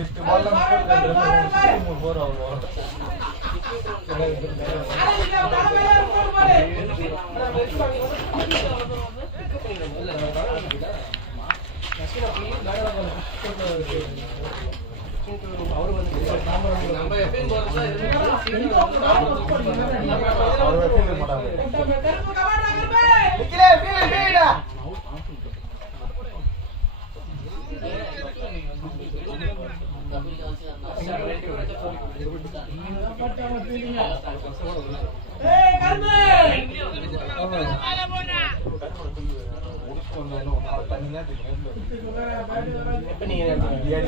8 பால்ல 3 4 ஆகும். அவர் வந்து நம்ம எப்பவும் போறதா அவர் எப்பவும் மாட்டாங்க. நிக்கலே ஃபீல்டா ஏய் கர்மே ஆல போடா முடிச்சோனோ தண்ணியா தெரியும். எப்ப நீங்க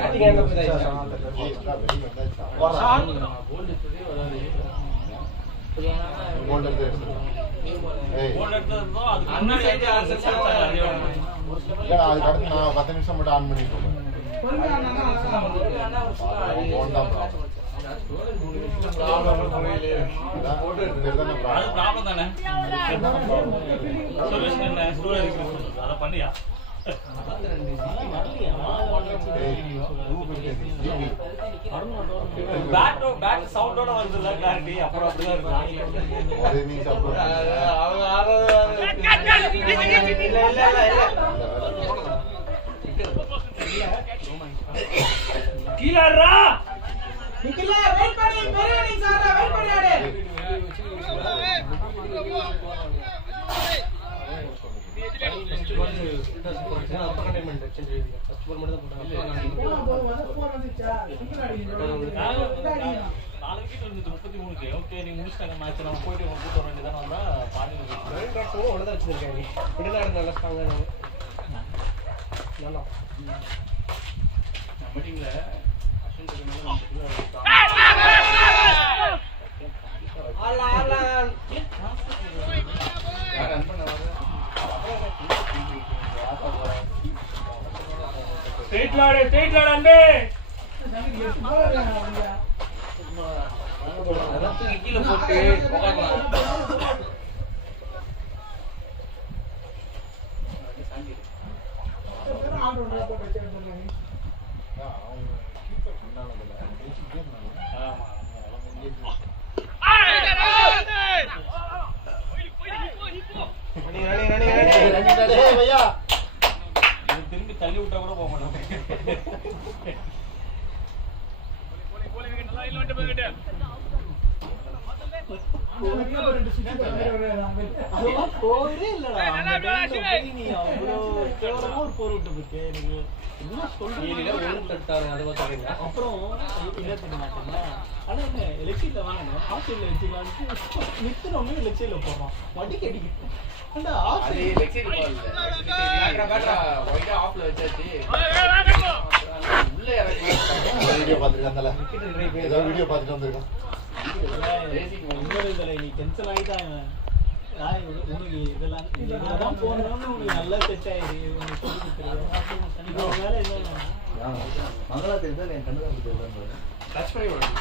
பேட்டிங் என்ன பண்ணுவீங்க? கோல்ட் எடுத்ததே வராது. கோல்ட் எடுத்தது. கோல்ட் எடுத்ததோ அதுக்கு முன்னாடி ஐடியா ஆன்சர் பண்ணாங்க. இல்ல அதுக்கு அடுத்து நான் 10 நிமிஷம் மட்டும் ஆன் பண்ணி போறேன். கீழறா நிக்கல வெயிட் பண்ணி பெரிய இன்னிங்ஸ் ஆடுற வெயிட் பண்ணி ஆடு ஓகே நீ முடிச்சிட்டாங்க மேட்ச் நம்ம போயிட்டு கூட்டு வர வேண்டியதான வந்தா பாதி ஒழுங்கா வச்சிருக்காங்க இடிநாடு நல்ல ஸ்ட்ராங்கா நல்லா மீட்டிங்ல அஸ்வின் ஆலா ஆலா யார் ரன் பண்ணவங்க ஸ்ட்ரைட் லாட் அண்டே அதத்து கீழ போட்டு உட்காரலாம் திரும்பி தள்ளி விட்டா கூட போக மாட்டோம். அப்புறம் வண்டிக்கு அடிக்கிட்டு வீடியோ பார்த்துட்டு வந்திருக்கேன். நீ டென்ஷன் ஆகிட்டாங்க உனக்கு இதெல்லாம் போனோம்னு உனக்கு நல்லா செட் ஆயிடுது. உனக்கு சொல்லி கொடுத்துருவேன் வேலை என்ன மங்களா தெரியுதா என் கண்ணு டச் பண்ணி கொஞ்சம்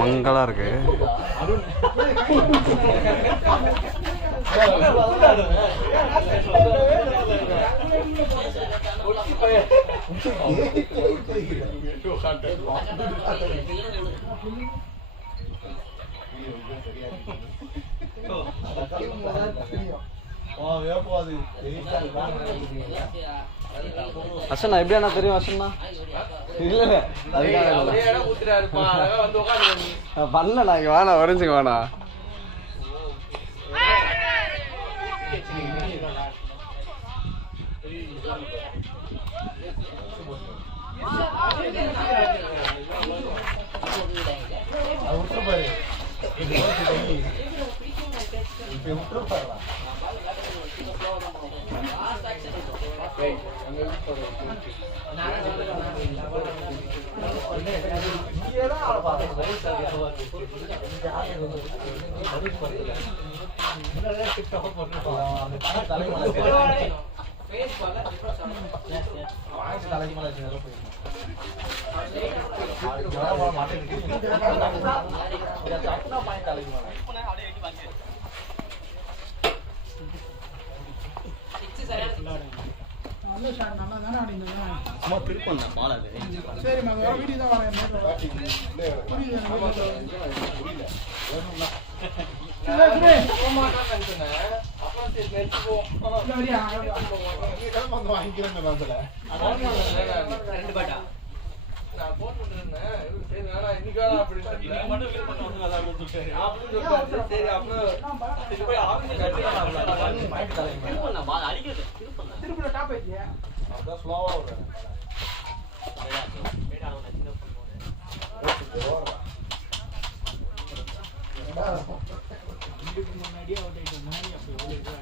மங்களா இருக்கு. அசனா எப்படியா தெரியும் அசனா இல்ல பண்ணல நான் இங்க வேணா வரைஞ்சுங்க வேணா சும்மா திருப்பம் தான் பால் அது. சரிம்மா அது வர வீடியோ தான் வரேன் ரெண்டு பாட்டா நான் போன் பண்ணிருந்தேன். சரி நானா இன்னைக்கு அப்படி மட்டும் வீல் பண்ண வந்து அதான் சொல்லிட்டாரு. அப்படி சரி அப்புறம் சரி போய் ஆபீஸ் கட்டிடலாம். திருப்பண்ணா பால் அடிக்குது. திருப்பி டாப் ஆயிடுச்சு. அதான் ஸ்லோவா ஓடுறேன். இதுக்கு முன்னாடியே அவுட் ஆயிட்டு முன்னாடி அப்படி ஓடிட்டு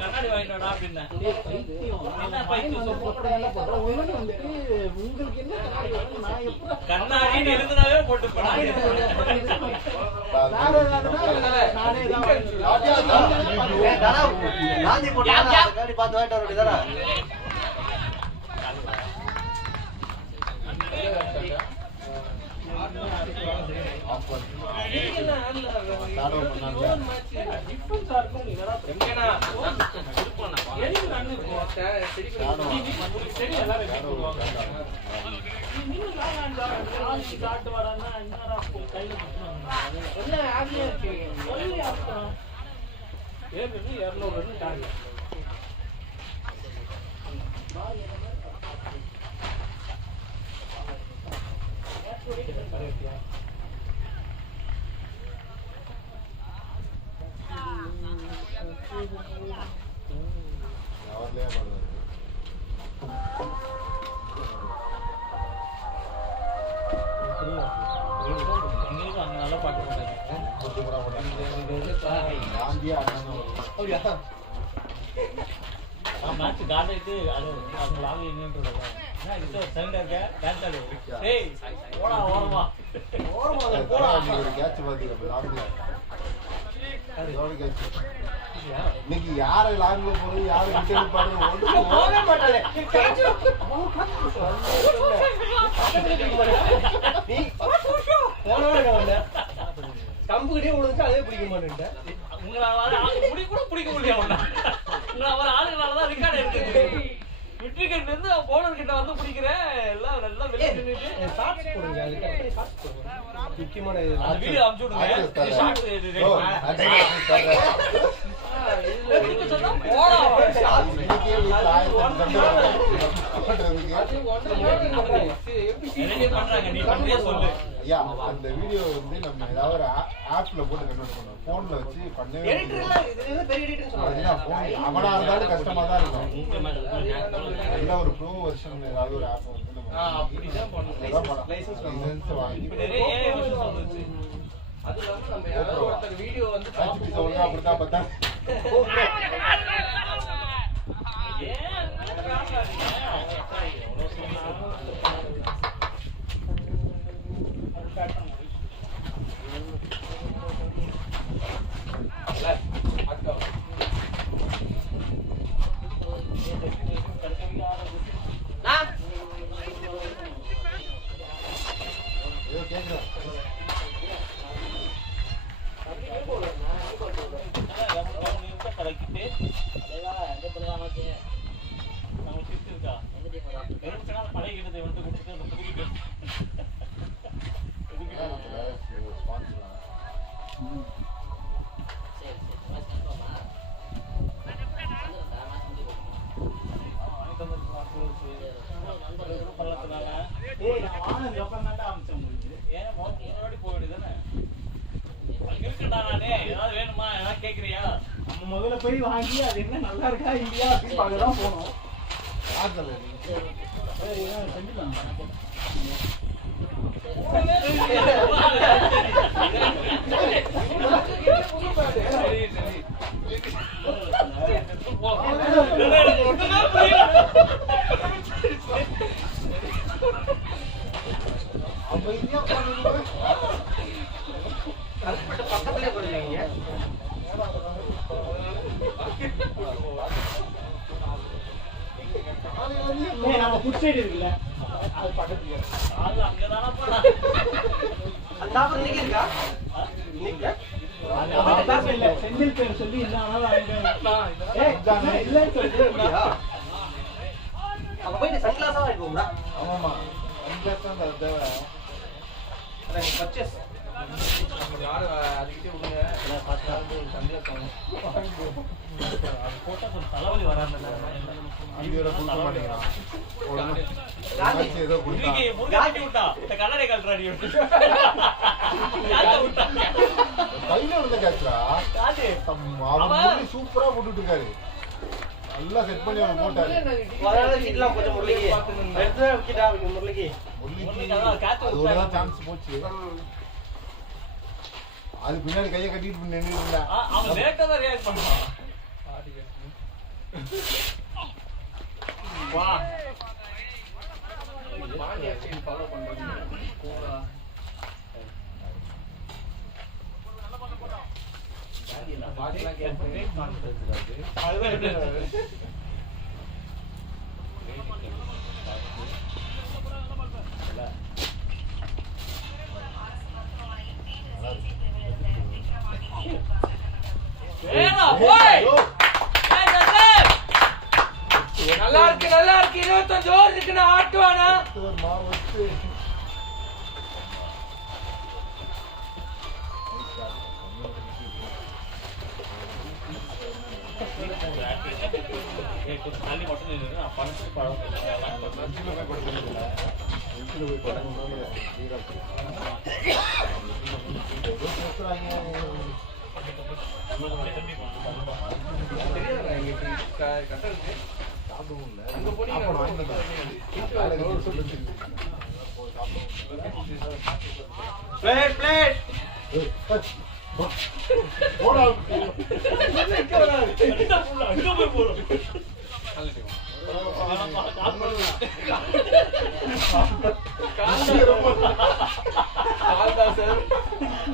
கண்ணாடி வாங்கிட்டா அப்படின்னா கண்ணாடி இருந்தாவே போட்டு மேட்ச் காட்டிட்டு அது அவங்க லாங் என்னன்றத இது சைடுல இருக்க டான்ஸ் ஆடு டேய் போடா ஓரமா போடா ஒரு கேட்ச் பாக்கி லாங்ல அதோட கேட்ச் இன்னைக்கு யாரை லாங்ல போறது யாரை ரிட்டர்ன் பண்றது ஒண்ணு போவே மாட்டானே கேட்ச் நீ போனவங்க வந்த கம்புகிட்டே உனக்கு அதே பிடிக்க மாட்டேன்டா உங்களால முடி கூட பிடிக்க முடியாது உங்களால ஆளுங்களால தான் ரெக்கார்ட் எடுத்து விட்ரிகட் இருந்து போனர் கிட்ட வந்து பிடிக்கிறேன் எல்லாம் நல்லா வெளிய நின்னுட்டு ஷார்ட்ஸ் போடுங்க அதுக்கு ஷார்ட்ஸ் போடுங்க முக்கியமான வீடியோ அனுப்பிச்சு விடுங்க ஷார்ட்ஸ் இதுல சொன்னா போடா இன்னைக்கு எப்படி பண்றாங்க நீ பண்ணியே சொல்லு யா அந்த வீடியோ வந்து நம்ம ஏதாவது ஒரு ஆப்ல போட்டு கன்வெர்ட் பண்ணுவோம் போன்ல வச்சு பண்ணவே எடிட்டர்ல இது பெரிய எடிட்டர் சொல்றாங்க போன் அவனா இருந்தாலும் கஷ்டமா தான் இருக்கும் நல்ல ஒரு ப்ரோ வெர்ஷன் ஏதாவது ஒரு ஆப் வந்து நம்ம அப்படி தான் பண்ணணும் லைசென்ஸ் வாங்கி நிறைய ஏஐ வெர்ஷன் வந்துச்சு அது இல்லாம நம்ம யாராவது ஒருத்தர் வீடியோ வந்து காப்பி சொல்றா அப்படி தான் பார்த்தா ஏய் நான் வானதுக்கு அப்புறம் தான்டா அமிச்சேன் உங்களுக்கு. ஏன் முன்னாடி போக வேண்டியதானே? இருக்குடா நானே ஏதாவது வேணுமா ஏதாவது கேக்குறியா? நம்ம முதல்ல போய் வாங்கி அது என்ன நல்லா இருக்கா இல்லையா அப்படின்னு பார்க்க தான் போனோம். ஏய் இவன் செஞ்சுட்டான். பக்கத்துலயே போடுவீங்க. ஏய் நம்ம ஃபுட் சைடு இருக்குல்ல அது பக்கத்துல. அது அங்கதானே போடா. அந்த ஆஃபர் இன்னைக்கு இருக்கா? இன்னைக்கு அது பேச இல்ல செந்தில் பேர் சொல்லி என்ன ஆனாலும் அங்க ஏய் இல்லன்னு சொல்லியா? அப்ப போய் சன்கிளாஸா வாங்கிக்கோங்கடா. ஆமாமா சன்கிளாஸ் தான் தேவை. அத நீ பர்ச்சேஸ் யாரு அதுக்கிட்டே விடுங்க. போட்டா கொஞ்சம் தலைவலி வராதுல்ல. வீடியோல கொடுக்க மாட்டேங்கிறான். ஏதோ கொடுத்தா இன்னைக்கு முருகன் விட்டா இந்த கண்ணடை கல்றாடி யாரு விட்டாங்க? கையில விழுந்த கேட்சா காது அவன் சூப்பரா போட்டுட்டு இருக்காரு. நல்லா செட் பண்ணி அவர் போட்டாரு. வராத சீட்லாம் கொஞ்சம் முரளிக்கு எடுத்து வைக்கிட்டா முரளிக்கு. முரளிக்கு அதோட சான்ஸ் போச்சு. அது பின்னாடி கையை கட்டிட்டு நின்று இருந்தா அவன் லேட்டா தான் ரியாக்ட் பண்ணுவான். வா ஃபாலோ பண்றீங்க கோலா பாடிலாம் கேட்பேன் அதுதான் ஏடா போய் நல்லா இருக்கு 25 ஓவர் இருக்குன்னு ஆட்டுவானா மாவத்து தள்ளி மட்டும் நின்று நான் பணத்துக்கு பழம்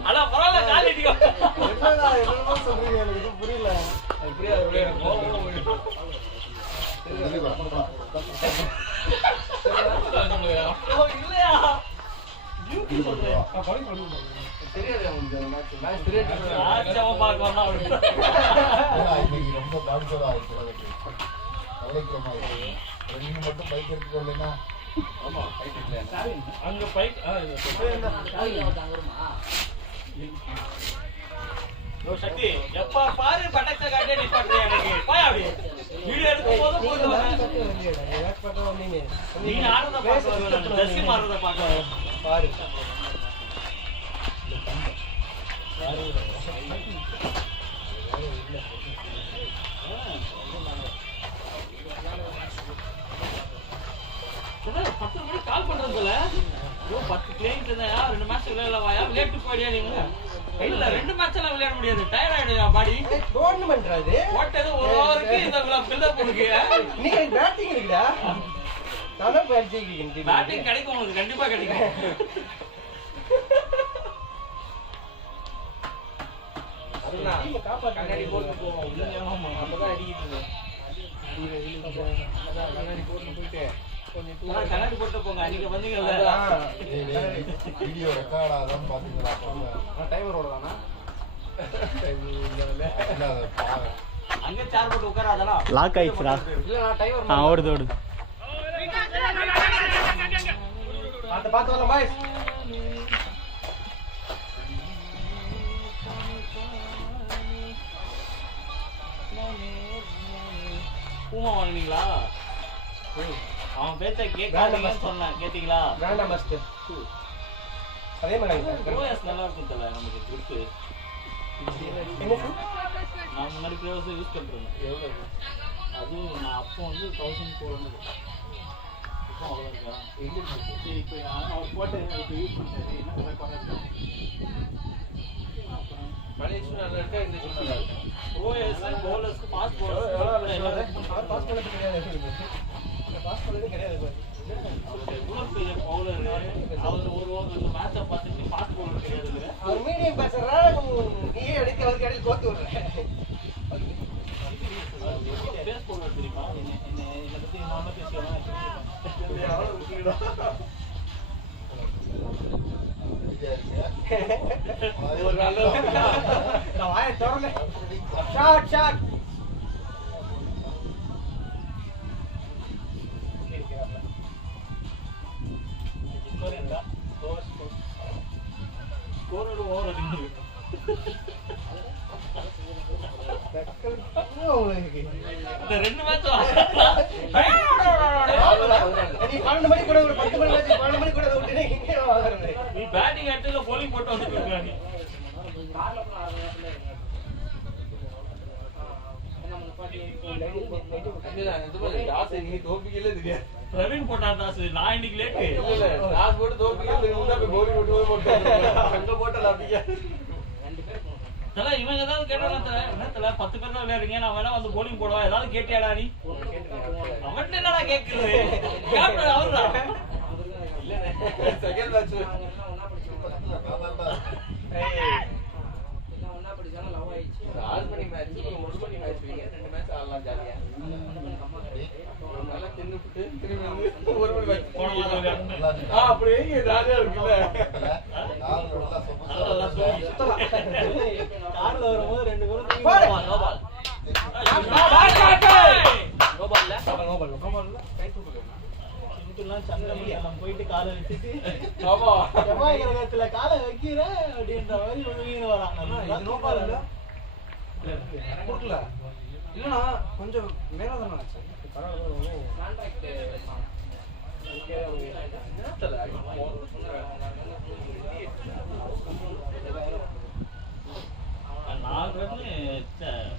ஆனா பரவாயில்ல காலிட்டியோ என்னடா சொல்றீங்க எனக்கு புரியல இல்லையா ராஜாவை பார்க்கணும் அப்படின்னு இன்னைக்கு ரொம்ப பாதிப்பதா இருக்கு. கவலைக்கிரமா இருக்கு. நீங்க மட்டும் பைக் எடுத்துட்டு வரலைன்னா அங்க பைக் சக்தி எப்ப பாரு பட்டாக்ஸ காட்டே நீ பண்றியா எனக்கு போய் அப்படி வீடியோ எடுக்கும் போது போடுவாங்க நீ ஆடுறத பாக்க ஜெர்சி மாறுறத பாக்க பாரு பத்து மணி கால் பண்றதுல 10 கிளைண்ட் இருந்தா 2 மேட்ச் விளையாடலாம் லேட்டு போடியா நீங்க இல்ல 2 மேட்ச் எல்லாம் விளையாட முடியாது டயர்ட் ஆயிடுயா பாடி டோர்னமெண்ட் அது போட்டது ஒரு ஓவருக்கு இந்த பில்டப் உங்களுக்கு நீங்க பேட்டிங் இருக்குடா தான பேட்டிங் பேட்டிங் கிடைக்கும் உங்களுக்கு கண்டிப்பா கிடைக்கும் கண்ணாடி போட்டு போவோம் உள்ள அப்பதான் அடிக்கிட்டு கண்ணாடி போட்டு போயிட்டு கண்ணாடி போட்டு போங்க நீங்க வந்தீங்கல்ல வீடியோ ரெக்கார்ட் ஆகாதான் பாத்தீங்களா? டைமரோட தானா அங்க சேர் போட்டு உட்காராதடா லாக் ஆயிடுச்சுடா. இல்ல நான் டைமர் ஓடுது ஓடுது. பாத்து வரலாம் பாய்ஸ். பூமா வாங்குனீங்களா? அவன் பேச்ச கேட்காதீங்கன்னு சொன்னேன், கேட்டீங்களா? வேண்டாம் மாஸ்டர். அதே மாதிரி ஓஎஸ் நல்லா இருக்கும் தல, நமக்கு குட். நான் முன்னாடி ப்ரோஸ் யூஸ் பண்றேன். எவ்வளவு அதுவும் நான் அப்போ வந்து 1400 இப்போ அவ்வளோ இருக்கா? இப்போ அவர் போட்டு இப்போ யூஸ் பண்ணுறாரு. என்ன பண்ணுறது? பழைய இஷ்யூ நல்லா இருக்கா? இந்த இஷ்யூ நல்லா இருக்கா? ஓஎஸ் பவுலர்ஸ் பாஸ் பவுலர்ஸ் பாஸ் பண்ணது கிடையாது. பாஸ் பண்ணது கிடையாது. எவ்வளோ பெரிய பவுலர் அவர் ஒரு மேட்சை பார்த்துட்டு பாஸ் பவுலர் கிடையாது. அவர் மீடியம் பேசுறா நீயே எடுத்து அவருக்கு இடையில கோத்து விடுறேன். பேஸ் பவுலர் தெரியுமா? என்னை பற்றி நாம பேசுகிறோம். ஒரு நல்ல நான் வாயை திறல. Shot shot. ஸ்கோரோட ஓவர் அடிக்கிறது. இந்த 2 மேட்ச் நீ 12 மணி கூட ஒரு 10 மணி மேட்ச் 12 மணி கூட விட்டுனே இங்கே வாங்குறே. நீ பேட்டிங் ஆட்டல bowling போட்டு வந்துட்டு இருக்க நீ. பிரவீன் போட்டார் தாஸ். நான் இன்னைக்கு லேட் இல்ல தாஸ் போட்டு தோப்பிக்கல முன்ன போய் bowling போட்டு அங்க போட்டல அப்படியே. தல இவங்க ஏதாவது கேட்டாங்க தல, என்ன தல 10 பேர் தான் விளையாடுறீங்க, நான் வேணா வந்து bowling போடுவா, ஏதாவது கேட்டியாடா நீ? அவன் என்னடா கேக்குறது? கேப்டன் அவர்தான். இல்ல செகண்ட் மேட்ச் ஆல்மணி மேட்ச் 1 மணி மேட்ச் வீங்க 2 மேட்ச் ஆடலாம் ஜாலியா. நல்லா தின்னுட்டு திரும்பி வந்து 1 மணி மேட்ச் போடுவாங்க. அப்படியே ஜாலியா இருக்குல்ல. கார்ல வரும்போது 2 பேரும் நோ பால் நோ பால் கை தூக்குங்க. இதுலாம் சந்திரமணி நம்ம போயிட்டு காலை வச்சிட்டு ஆமா செவ்வாய் கிரகத்துல காலை வைக்கிற அப்படின்ற மாதிரி ஒழுங்கிட்டு வரான். இது நோ பால் இல்ல கொடுக்கல இல்லனா கொஞ்சம் மேல தான ஆச்சு. பரவாயில்லை கான்ட்ராக்ட்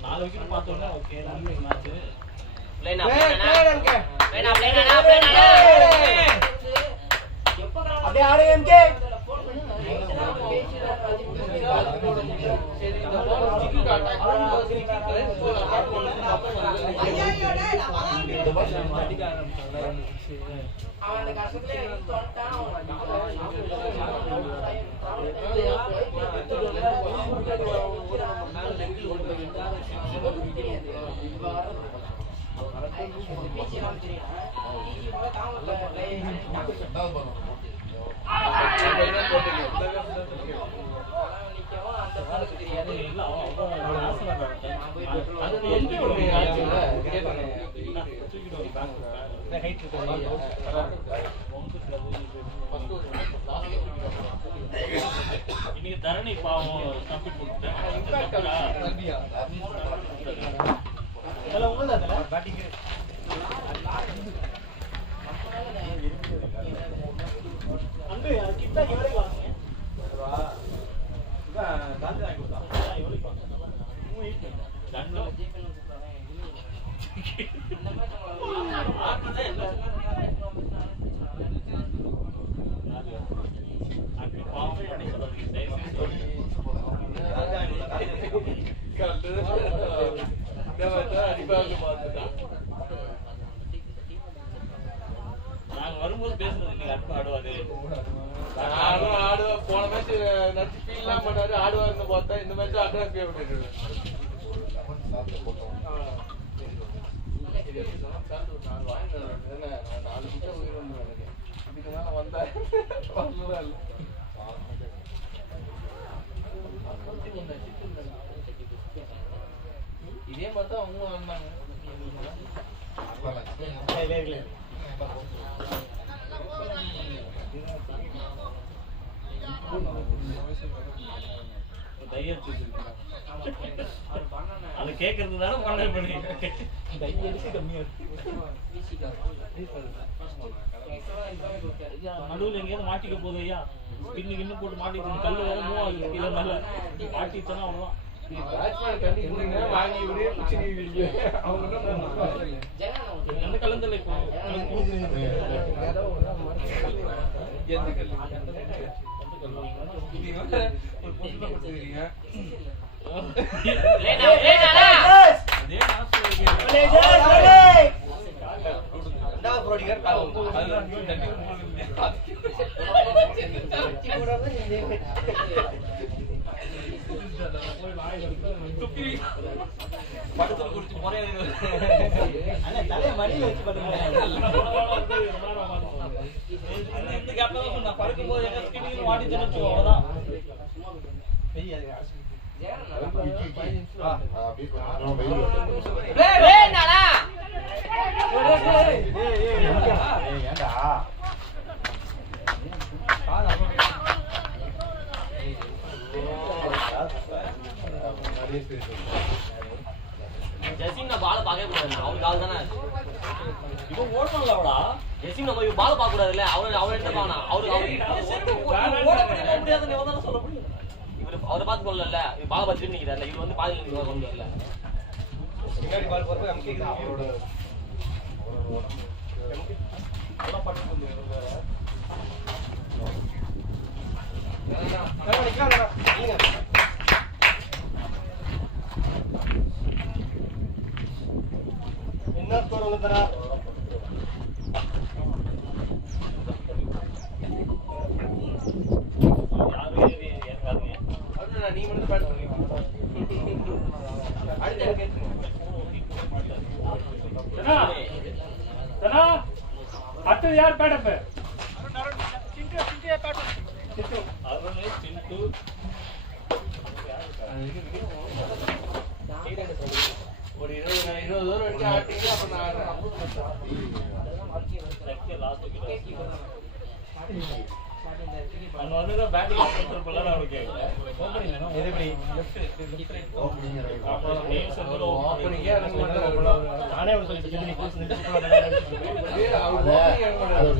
நாலு விக்கெட் பார்த்தோம்னா ஓகே மேட்ச் ப்ளேனா அப்படியே ஆடு எம்கே அவன் கஷ்டத்துல இன்னைக்கு தரணி பாவம் கம்ப்ளீட் பண்ணிட்டேன். நாங்க வரும்போது பேசுறது நீங்க அடுத்து ஆடுவாரு ஆடுவா போன மேட்ச் நச்சு ஃபீல்லாம் பண்ணாரு ஆடுவாருன்னு பார்த்தா இந்த மேட்ச் ஆடுவா பே பண்ணிட்டு இதே மாதிரி தான் அவங்க வந்தாங்க. தையடிச்சு வச்சிருக்காங்க. அது கேட்கறது தானே பண்ண பண்ணி தையடிச்சு கம்மியா இருக்கு. நடுவில் எங்கேயாவது மாட்டிக்க போகுது ஐயா. கிண்ணு போட்டு மாட்டிக்கணும். கல்லு வேற மூவ் ஆகுது கீழே மேல மாட்டிச்சோன்னா அவ்வளோதான். எந்த கலந்தல இப்போ படத்துல குடிச்சு முறையா தலைய மடியில வச்சு பாருங்க. இந்த கேப்ல தான் சொன்னா படுக்கும் போது எங்க ஸ்கின் மாட்டிச்சுன்னு வச்சுக்கோ அவ்வளவுதான். ஜெசிம் நான் பால பார்க்கவே கூடாது. அவன் கால் தானே இவன் ஓடணும்ல அவளா. ஜெசிம் நம்ம பால பார்க்க கூடாதுல்ல. அவன் என்ன பாவனா அவரு ஓட முடியாது நீ வந்து சொல்ல முடியும். இவரு அவரை பார்த்து கொள்ளல. இவன் பால பார்த்து நிக்கிறாரு. இவரு வந்து பாதியில நிக்க கொண்டு வரல. பின்னாடி பால் போறப்ப நமக்கு கேக்குது. அவரோட என்ன ஸ்கோர் ஒன்று தரா? நீ மட்டும் பேட் பண்ணி அடுத்தது யார் பேட் அப்? ஒரு 20 ஓவர் வரைக்கும் ஆட்டிங்க. அப்ப நான் பேட்டிங் அவனுக்கு நானே அவன் சொல்லிட்டு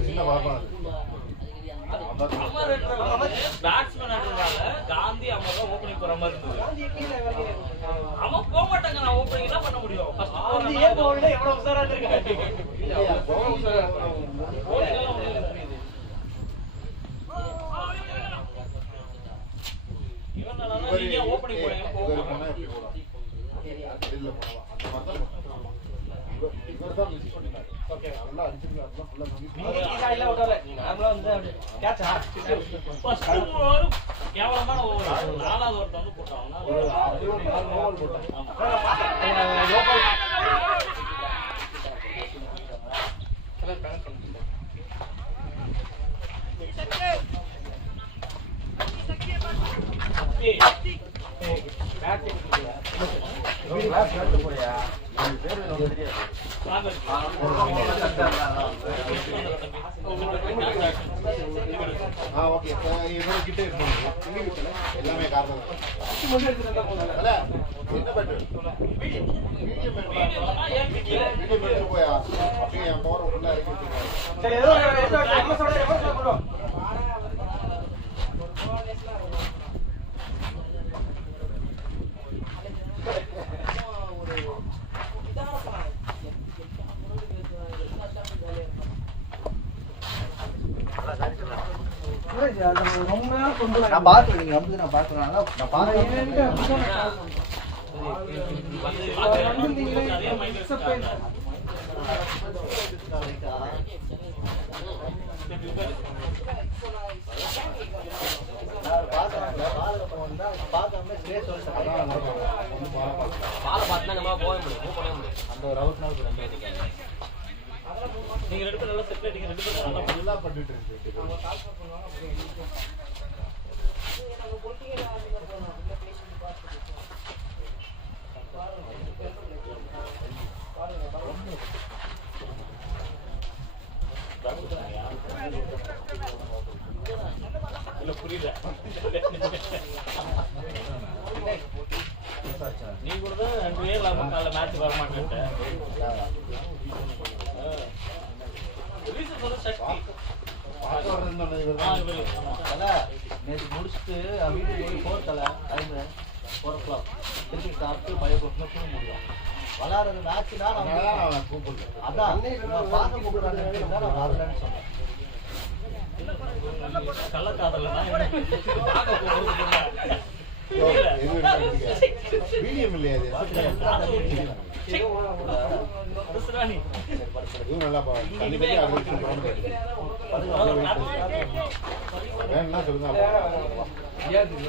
சின்ன பாப்பானது பேட்ஸ்மேன் காந்தி அமர் தான் ஓப்பனிங் போற மாதிரி இருந்தது. அவன் போக மாட்டாங்க. நான் ஓப்பனிங் என்ன பண்ண முடியும்? எவ்வளவு உசாரா இருக்காங்க. நீங்க ஓப்பனிங் போறீங்க. கேவலமான ஓவர். 4வது ஒருத்தர் வந்து போட்டாங்க. ஓகே என்னோட கிட்ட எல்லாமே காரணம் என்ன பேட்டு மீடியம் போயா அப்படியே என் பவர் ஃபுல்லா இருக்கு. சரி ஏதோ எம்எஸ் நான் பார்த்து நீங்க வந்து நான் பார்க்கறேன். நான் பார்க்கறேன். அதே மைண்ட் செட். பால பார்த்தா நம்ம போக முடியும். மூவ் பண்ண முடியும். அந்த ஒரு அவுட் நாள் 2 இருக்காங்க. நீங்க ரெண்டு பேரும் நல்லா செட் ஆயிட்டீங்க. ரெண்டு பேரும் நல்லா நல்லா பண்ணிட்டு இருக்கு. இல்ல புரியல. தலை நேற்று முடிச்சுட்டு வீட்டுக்கு போய் 4 தலை டைமு 4 o'clock திருப்பி சாப்பிட்டு 5 o'clock தூங்க முடியும். விளாட்றது மேட்ச்னா நான் கூப்பிடுறேன். அதான் பார்க்க கூப்பிடுறாங்க நான் வரலன்னு சொன்னேன். கள்ளக்காதல்னா மீடியம் இல்லையா இது? இதுவும் நல்லா வேணும்னா சொல்லுங்க. யாருது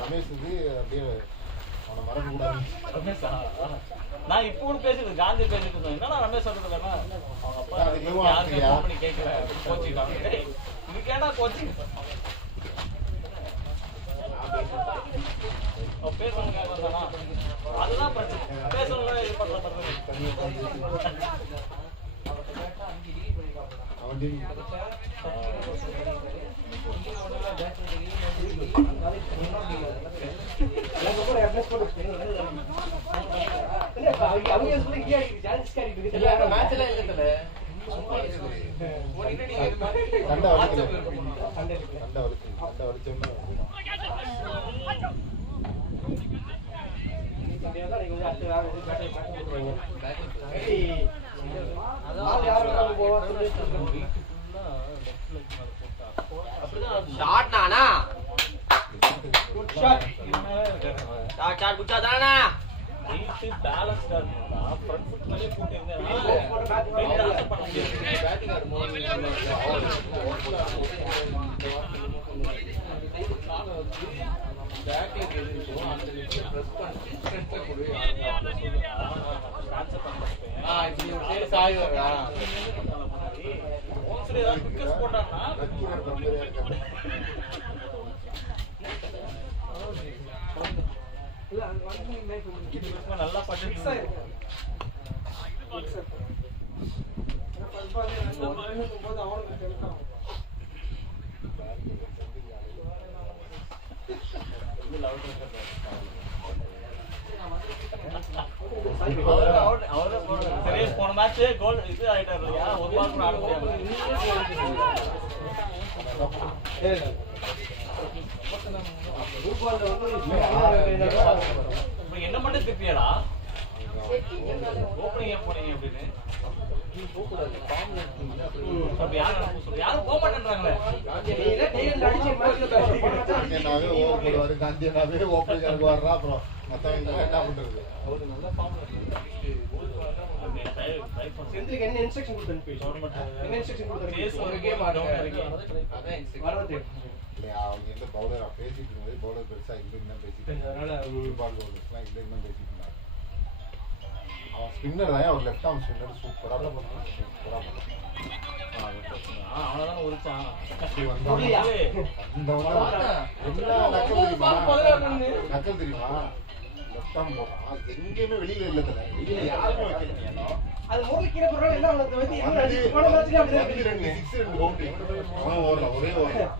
ரமேஷ் இது அப்படியே அவனை மறக்க கூடாது. நான் இப்போ கூட பேசிட்டு காந்தி பேசிட்டு இருந்தேன். என்னடா ரமேஷ் சொல்றது வேணா அவங்க அப்பா யாருமே ஃபோன் பண்ணி கேட்கல கோச்சிட்டாங்க. இது கேட்டா கோச்சிங் பேசணும் கேட்கறதானா அதுதான் பிரச்சனை. பேசணும்ல இது பண்ற நல்லா பட்டு போன மேட்ச் கோல் இது ஆயிட்டாரு இல்லையா, ஒரு பால் கூட ஆட முடியாது. என்ன மட்டும் திட்டியடா ஓப்பனிங் ஏன் போனீங்க அப்படின்னு யாரும் போக மாட்டேன்றாங்களே. என்ன இன்ஸ்ட்ரக்ஷன் கொடுத்தேன் என்ன இன்ஸ்ட்ரக்ஷன் கொடுத்தேன் அவங்க எந்த பவுலர் பேசிட்டு இருந்தது பவுலர் பெருசா இல்லைன்னு பேசிட்டு பால் பவுலர்ஸ்லாம் இல்லைன்னு பேசிட்டு இருந்தாங்க. அவன் ஸ்பின்னர் தான், அவர் லெஃப்ட் ஆர்ம் ஸ்பின்னர் சூப்பரா அவ்வளவுதான் உரிச்சான். நக்கல் தெரியுமா, லெஃப்ட் ஆர்ம் போட்டான் எங்கேயுமே வெளியில இல்ல தல, வெளியில யாருமே வைக்கல. அது மூணு கீழே போறாங்க எல்லாம் வந்து வந்து ரெண்டு பவுண்டரி அவன் ஓடுறான், ஒரே ஓடுறான்.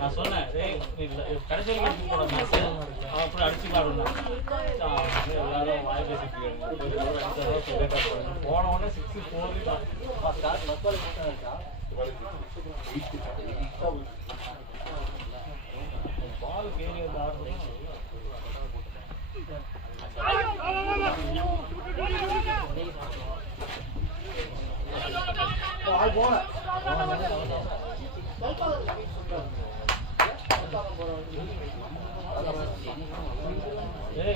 நான் சொன்னேன் கடைசி அப்படி அடிச்சு பாடுனா எல்லாரும் வாய் பேசிட்டு போன உடனே 6 போகுது. பால் கேரி வந்து ஆடுறது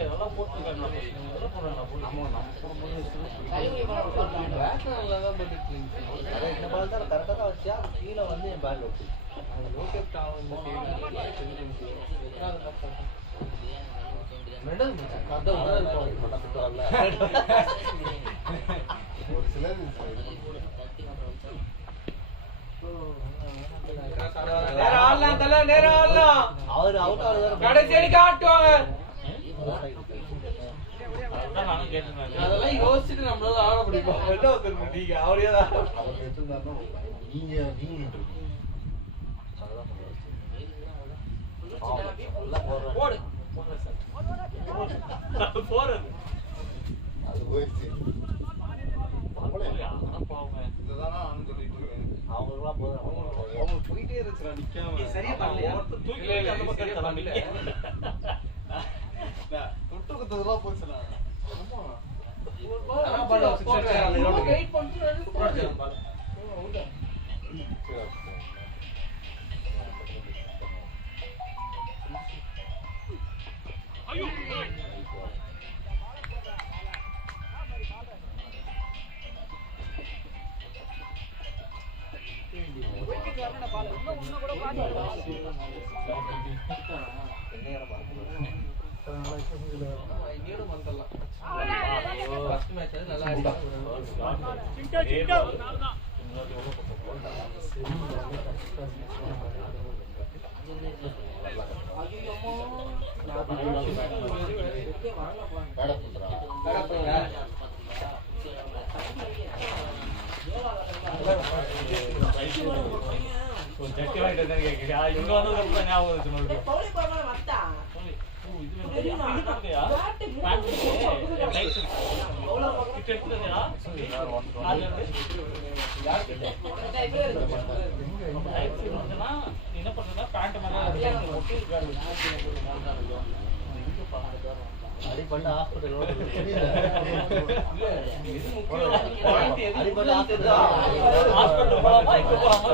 அதெல்லாம் போட்டுருக்காங்க. கரெக்டாக தான் வச்சா கீழே வந்து என் பேட்ல வச்சு ஒரு சிலர் நேரம் ஆடலாம் தல, நேரம் ஆடலாம். அவரு அவுட் ஆகுது கடைசி அடி காட்டுவாங்க. அதான் நானும் கேட்டிருந்தேன். அதெல்லாம் யோசிச்சுட்டு நம்மளால ஆட முடியுமா? என்ன வந்துருக்கு நீங்க அவரே தான் அவர் எடுத்திருந்தாருன்னா நீங்களும் இருக்கீங்க. போடு. போறது அது போயிடுச்சு. இதுதான் நானும் சொல்லிட்டு இருக்கேன். அவங்களுக்குலாம் போதும். அவங்க போயிட்டே இருந்துச்சுடா நிக்காம. சரியா பண்ணலையா? தூக்கி இல்ல, இல்ல, அந்த பக்கம் சரியா தரலாம். பண்ணல. தொட்டு குத்ததெல்லாம் போச்சுடா. ஆனா பாரு, six அடிச்சாரு அந்த ground க்கு. சூப்பரா அடிச்சாரு பாரு. இன்னியோட வந்துடலாம். First match அது நல்லா ஜட்டி வாங்கிட்டு வந்து கேக்குறியா? இங்க வந்ததுக்கு அப்புறம் ஞாபகம் வச்சு மறுபடியும். என்ன பண்றதா பேண்ட் அடிப்பட்ட ஹாஸ்பிட்டல் ஹாஸ்பிட்டல் போலாமா இப்ப போலாமா?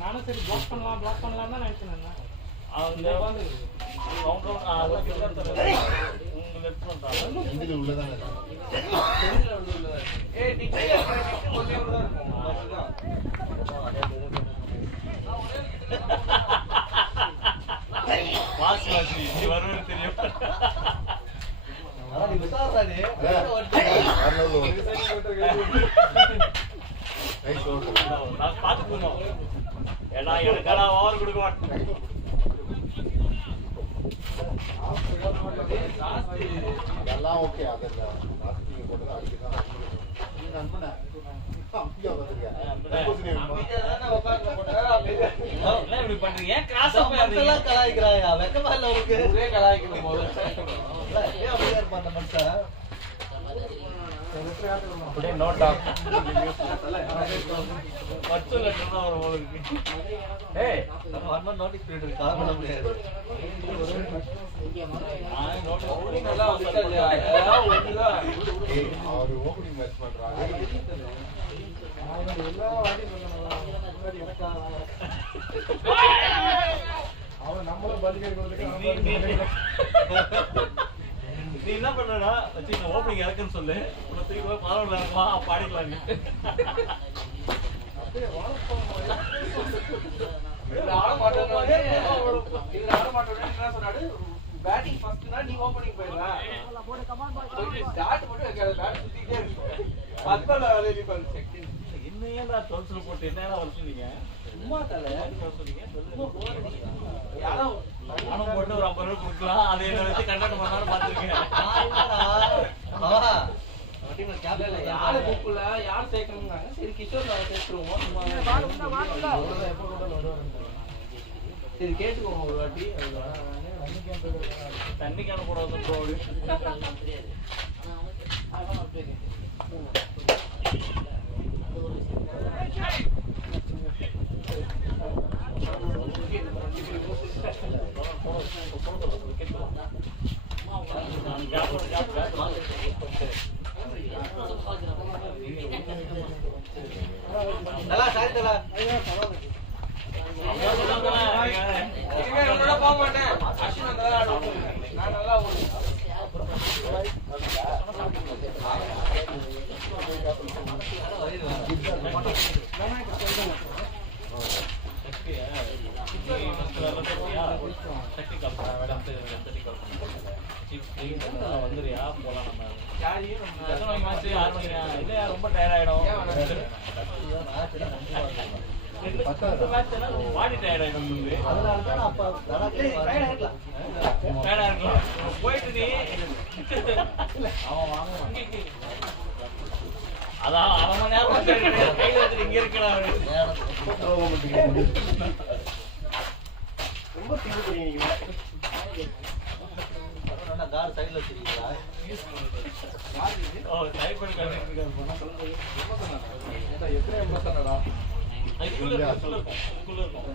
நானும் சரி பிளாக் பண்ணலாம் தான் நினைச்சேன். உள்ளதானே வருவது தெரியும். நான் பாத்துக்கணும். ஏன்னா எனக்கெல்லாம் ஓவர் கொடுக்க மாட்டேன். அதெல்லாம் ஓகே. அதெல்லாம் நாஸ்திக போட்டது அதுக்குதான். நீங்க அன்புனா அப்படியே என்ன இப்படி பண்றீங்க? கிராஸா போய் கலாய்க்கிறாயா? வெக்கமா இல்ல உனக்கு? ஒரே கலாய்க்கணும் போது. ஏன் அப்படியே இருப்பான் அந்த மனுஷன்? அப்படியே நோட் ஆஃப் பச்சை லெட்டர் தான் வரும் போல இருக்கு. ஏய் நம்ம அண்ணன் நோட்டீஸ் பீரியட் இருக்கு, காரணம் முடியாது. நல்லா வந்துச்சா இல்லையா? அதெல்லாம் ஒண்ணுதான். அவர் ஓப்பனிங் மேட்ச் பண்றாங்க. அவன் நம்மளும் பலிகை நீ என்ன பண்றடா? வச்சு நான் ஓப்பனிங் இறக்குன்னு சொல்லு. உன்னை தூக்கி போய் பாலோட இறக்குமா பாடிக்கலாம். ஆட மாட்டேன் ஆட மாட்டேன் என்ன சொன்னாரு? பேட்டிங் ஃபர்ஸ்ட்னா நீ ஓப்பனிங் போயிடலாம். ஸ்டார்ட் மட்டும் வைக்காத, பேட் சுத்திட்டே இருக்கு. 10 பால் வேலையை பாரு செகண்ட். என்ன ஏன்டா 12 போட்டு என்னடா வர சொன்னீங்க? சும்மா தல சொன்னீங்க சும்மா போர் யாரோ நானும் போட்டு ஒரு 50 ரூபாய் கொடுக்கலாம். அதை என்ன வச்சு கண்டக்ட் பண்ணாலும் பாத்துருக்கேன். யாரு கூப்பிடல, யாரு சேர்க்கணும்னாங்க. சரி கிஷோர் நாங்க சேர்த்துருவோம். சரி கேட்டுக்கோங்க ஒரு வாட்டி. தண்ணி கேன போடாத ரோடு. நல்லா சாரி தல. இனிமே உன்னோட போக மாட்டேன். அஸ்வின் நல்லா ஆடுவான். நான் நல்லா ஓடுவேன். வந்துறியா போலாம் நம்ம யாரையும் எத்தனை மணிக்கு match? 6 மணிக்கா? இல்லையா, ரொம்ப tired ஆயிடும். ரெண்டு match எல்லாம் body tired ஆயிடும் சொல்லு. அதனாலதான் நான் அப்ப டேய், tired ஆயிடலாம். tired ஆ இருக்கலாம். போயிட்டு நீ அவன் வாங்குவான். அதான் 1/2 மணி நேரம் கையில வச்சுட்டு இங்க இருக்கலாம். ரொம்ப தீவு தெரியுங்க. கார் சைடுல வச்சிருக்கீங்களா? ஓ, type பண்ணி கழிச்சிட்டு இருக்காரு போனா. எத்தனை எம்பஸ் தானடா அதுக்குள்ள இருக்கும். இதுக்குள்ள இருக்கும்.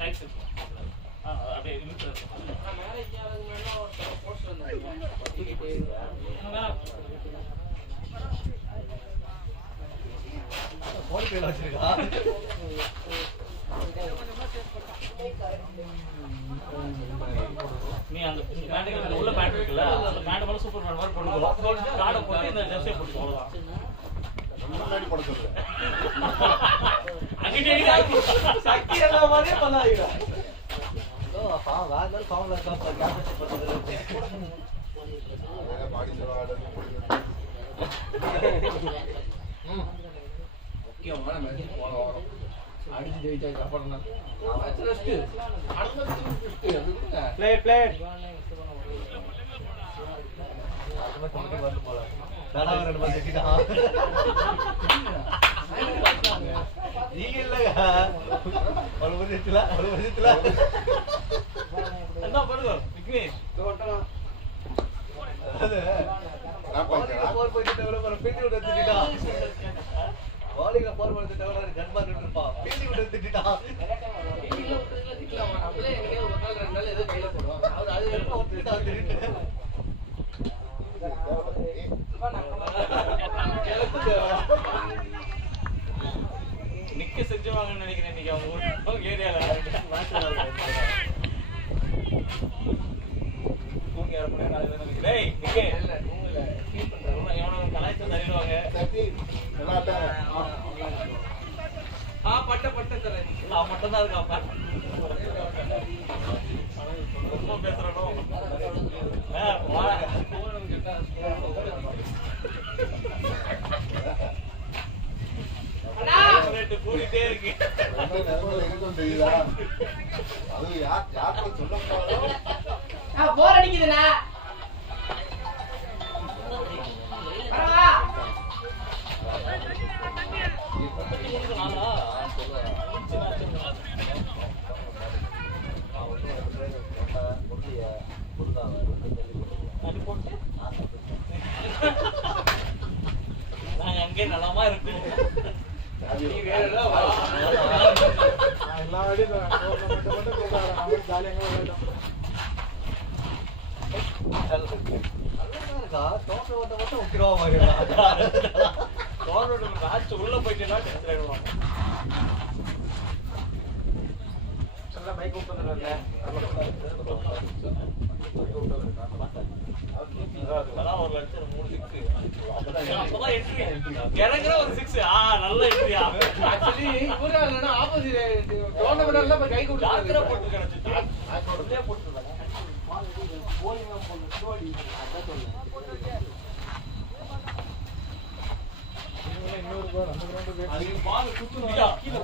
Types இருக்கும். அப்படியே இழுத்து இருக்கும். மேரேஜ் ஆகிறதுக்கு முன்னாடி ஒரு போஸ்ட் வந்தாங்க. போன் பேல வச்சிருக்கா? நீ அந்த பேண்ட் உள்ள பேண்ட் இருக்குல்ல, அந்த பேண்ட் மேல சூப்பர் மேன் மாதிரி போட்டுக்கோ. கார்டை போட்டு இந்த ட்ரெஸ்ஸை போட்டுக்கோ, அவ்வளவுதான். முன்னாடி போட சொல்றேன் அங்கிட்டே சக்தி எல்லாம் மாதிரியே பண்ணாதீங்க. வாங்கல் ஃபார்ம்ல இருக்கா கேப்டன் பண்றது. பாடி சொல்ல முக்கியமான மேட்ச் போன வாரம் அடிச்சு ஜெயிச்சாச்சு. அப்புறம் தான் மேட்ச் ரெஸ்ட் அடுத்த Play. வரணும் போல. தானா 2 பால் திட்டிட்டான். நீங்க இல்லங்க. ஒரு வருஷத்துல என்ன பண்ணுங்க விக்னேஷ் அது போர் போயிட்டு ஒரு பிடி விட்டு திட்டிட்டான். பாலிங்ல போர் போட்டு தவிர கன் மார் விட்டுருப்பான். பிடி விட்டு திட்டிட்டான். நம்மளே எங்கேயோ ஒரு நாள் 2 நாள் ஏதோ கையில போடுவோம். அது வெறுப்பா திட்டிட்டான் திட்டிட்டு. நிக்க செஞ்சுவாங்கன்னு நினைக்கிறேன் இன்னைக்கு அவங்க ஏரியால. தூங்கி 1/2 மணி நேரம் ஆகுதுன்னு நினைக்கிறேன். டேய் நிக்கே எவனோ கலாய்ச்சி தள்ளிடுவாங்க. பட்ட தரேன். அவன் மட்டும்தான் இருக்கான். ரொம்ப பேசுறனோ கூடிட்டே இருக்கு. தெரியுதா அது யாருக்கு சொல்ல போறோம் போர் அடிக்குதுண்ணா. நாங்க அங்கே நலமா இருக்கோம். நீ வேற ஏதாவது வா. எல்லா வாடியும் மட்டும் கேட்கலாம். அவங்க ஜாலியாக விளையாடும். மட்டும் உக்கிரவா மாதிரி மேட்ச் உள்ள போயிட்டேன்னா டென்ஷன் ஆயிடுவாங்க. நல்லா மைக் விட்டுறதுல அதான் ஒரு லட்சம் 3 6 அப்பதான் என்ட்ரி இறங்குற ஒரு 6 நல்ல என்ட்ரியா. ஆக்சுவலி இவரா இல்லனா ஆப்போசிட் டோர்னமெண்ட்ல போய் கை கூட்டி ஜாக்கிரதை போட்டு கிடச்சிட்டு உள்ளே போட்டுறாங்க. இன்னொரு பேர் அந்த கிரவுண்ட் போய் அது பால் குத்துறியா கீழ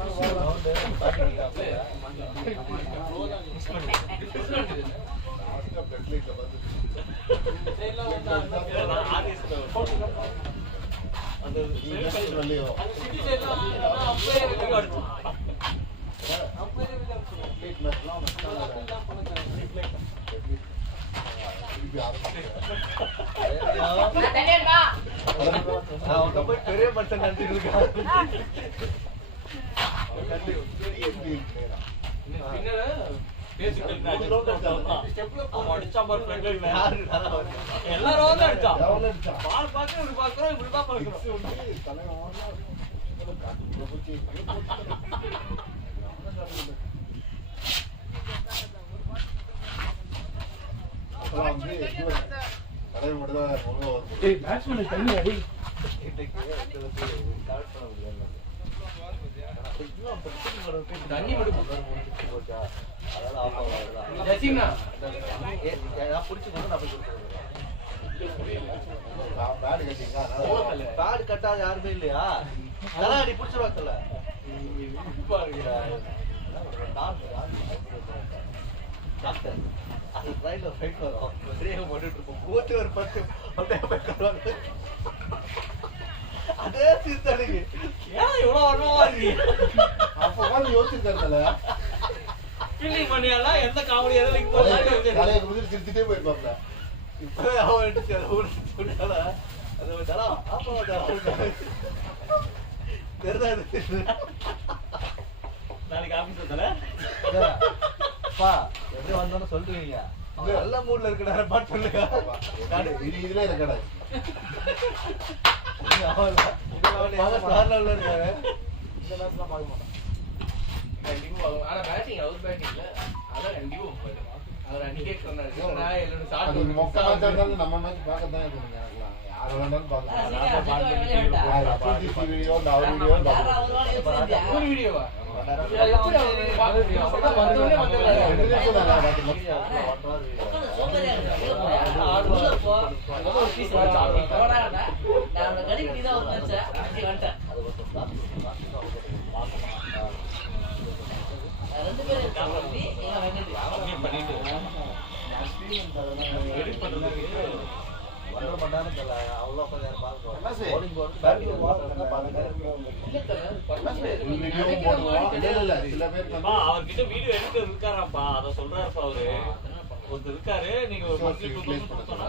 அந்த போய் பெரிய மனுஷன் நினைச்சிட்டு இருக்கான். எல்லாரும் அடிச்சான். பால் பாக்க இப்படி பாக்குறோம் இப்படிதான் பாக்குறோம். பேட்ஸ்மேன் தண்ணி அடி. தண்ணி மட்டும் அதனால ஆஃப் ஆகும். ஜெசிங்கண்ணா நான் பிடிச்சி நான் போய் கொடுத்துருவேன். பேட் கட்டிங்களா காடு கட்டாத யாருமே இல்லையா அதான் நீ பிடிச்சிருவாங்கல்ல டாக்டர் அது ட்ரைன்ல ஃபைட் வரும் பெரிய போட்டுட்டு இருப்போம் போட்டு ஒரு 10 அப்படியே போயிட்டு அதே சீர்தடுக்கு ஏன் இவ்வளவு வர்ணமா இருக்கு அப்போ வந்து யோசிச்சிருக்காருல ஃபீலிங் பண்ணியாலாம் எந்த காமெடி எதுவும் போய் தலையை குதிச்சு சிரிச்சுட்டே போயிருப்பாப்ல இப்பவே அவன் எடுத்து சொன்னால அது தரா அப்போ தெரியாது நாளைக்கு ஆபீஸ் வந்தல அப்பா எப்படி வந்தோன்னு சொல்றீங்க நல்ல மூட்ல இருக்கிற பாட்டு சொல்லுங்க இதுல இருக்கடா சார்ல இருக்காரு இந்த மேட்ச்லாம் பார்க்க மாட்டேன். ஆனா பேட்டிங் அவர் பேட்டிங்ல அதான் கண்டிப்பா போயிடும் அவர் அன்னைக்கே சொன்னாரு நான் எல்லாரும் அது சாப்பிட்டு மொக்க மேட்ச் இருந்தாலும் நம்ம மேட்ச் பார்க்க தான் இருக்கும் எனக்குலாம் யார் வேணாலும் பார்க்கலாம் வீடியோ அவர் வீடியோ ஒரு வீடியோவா அவர்கிட்ட வீடியோ எடுக்க இருக்காராப்பா அத சொல்றாருப்பா அவரு ஒருத்தர் இருக்காரு நீங்க ஒரு மந்த்லி 2000 கொடுத்தோம்னா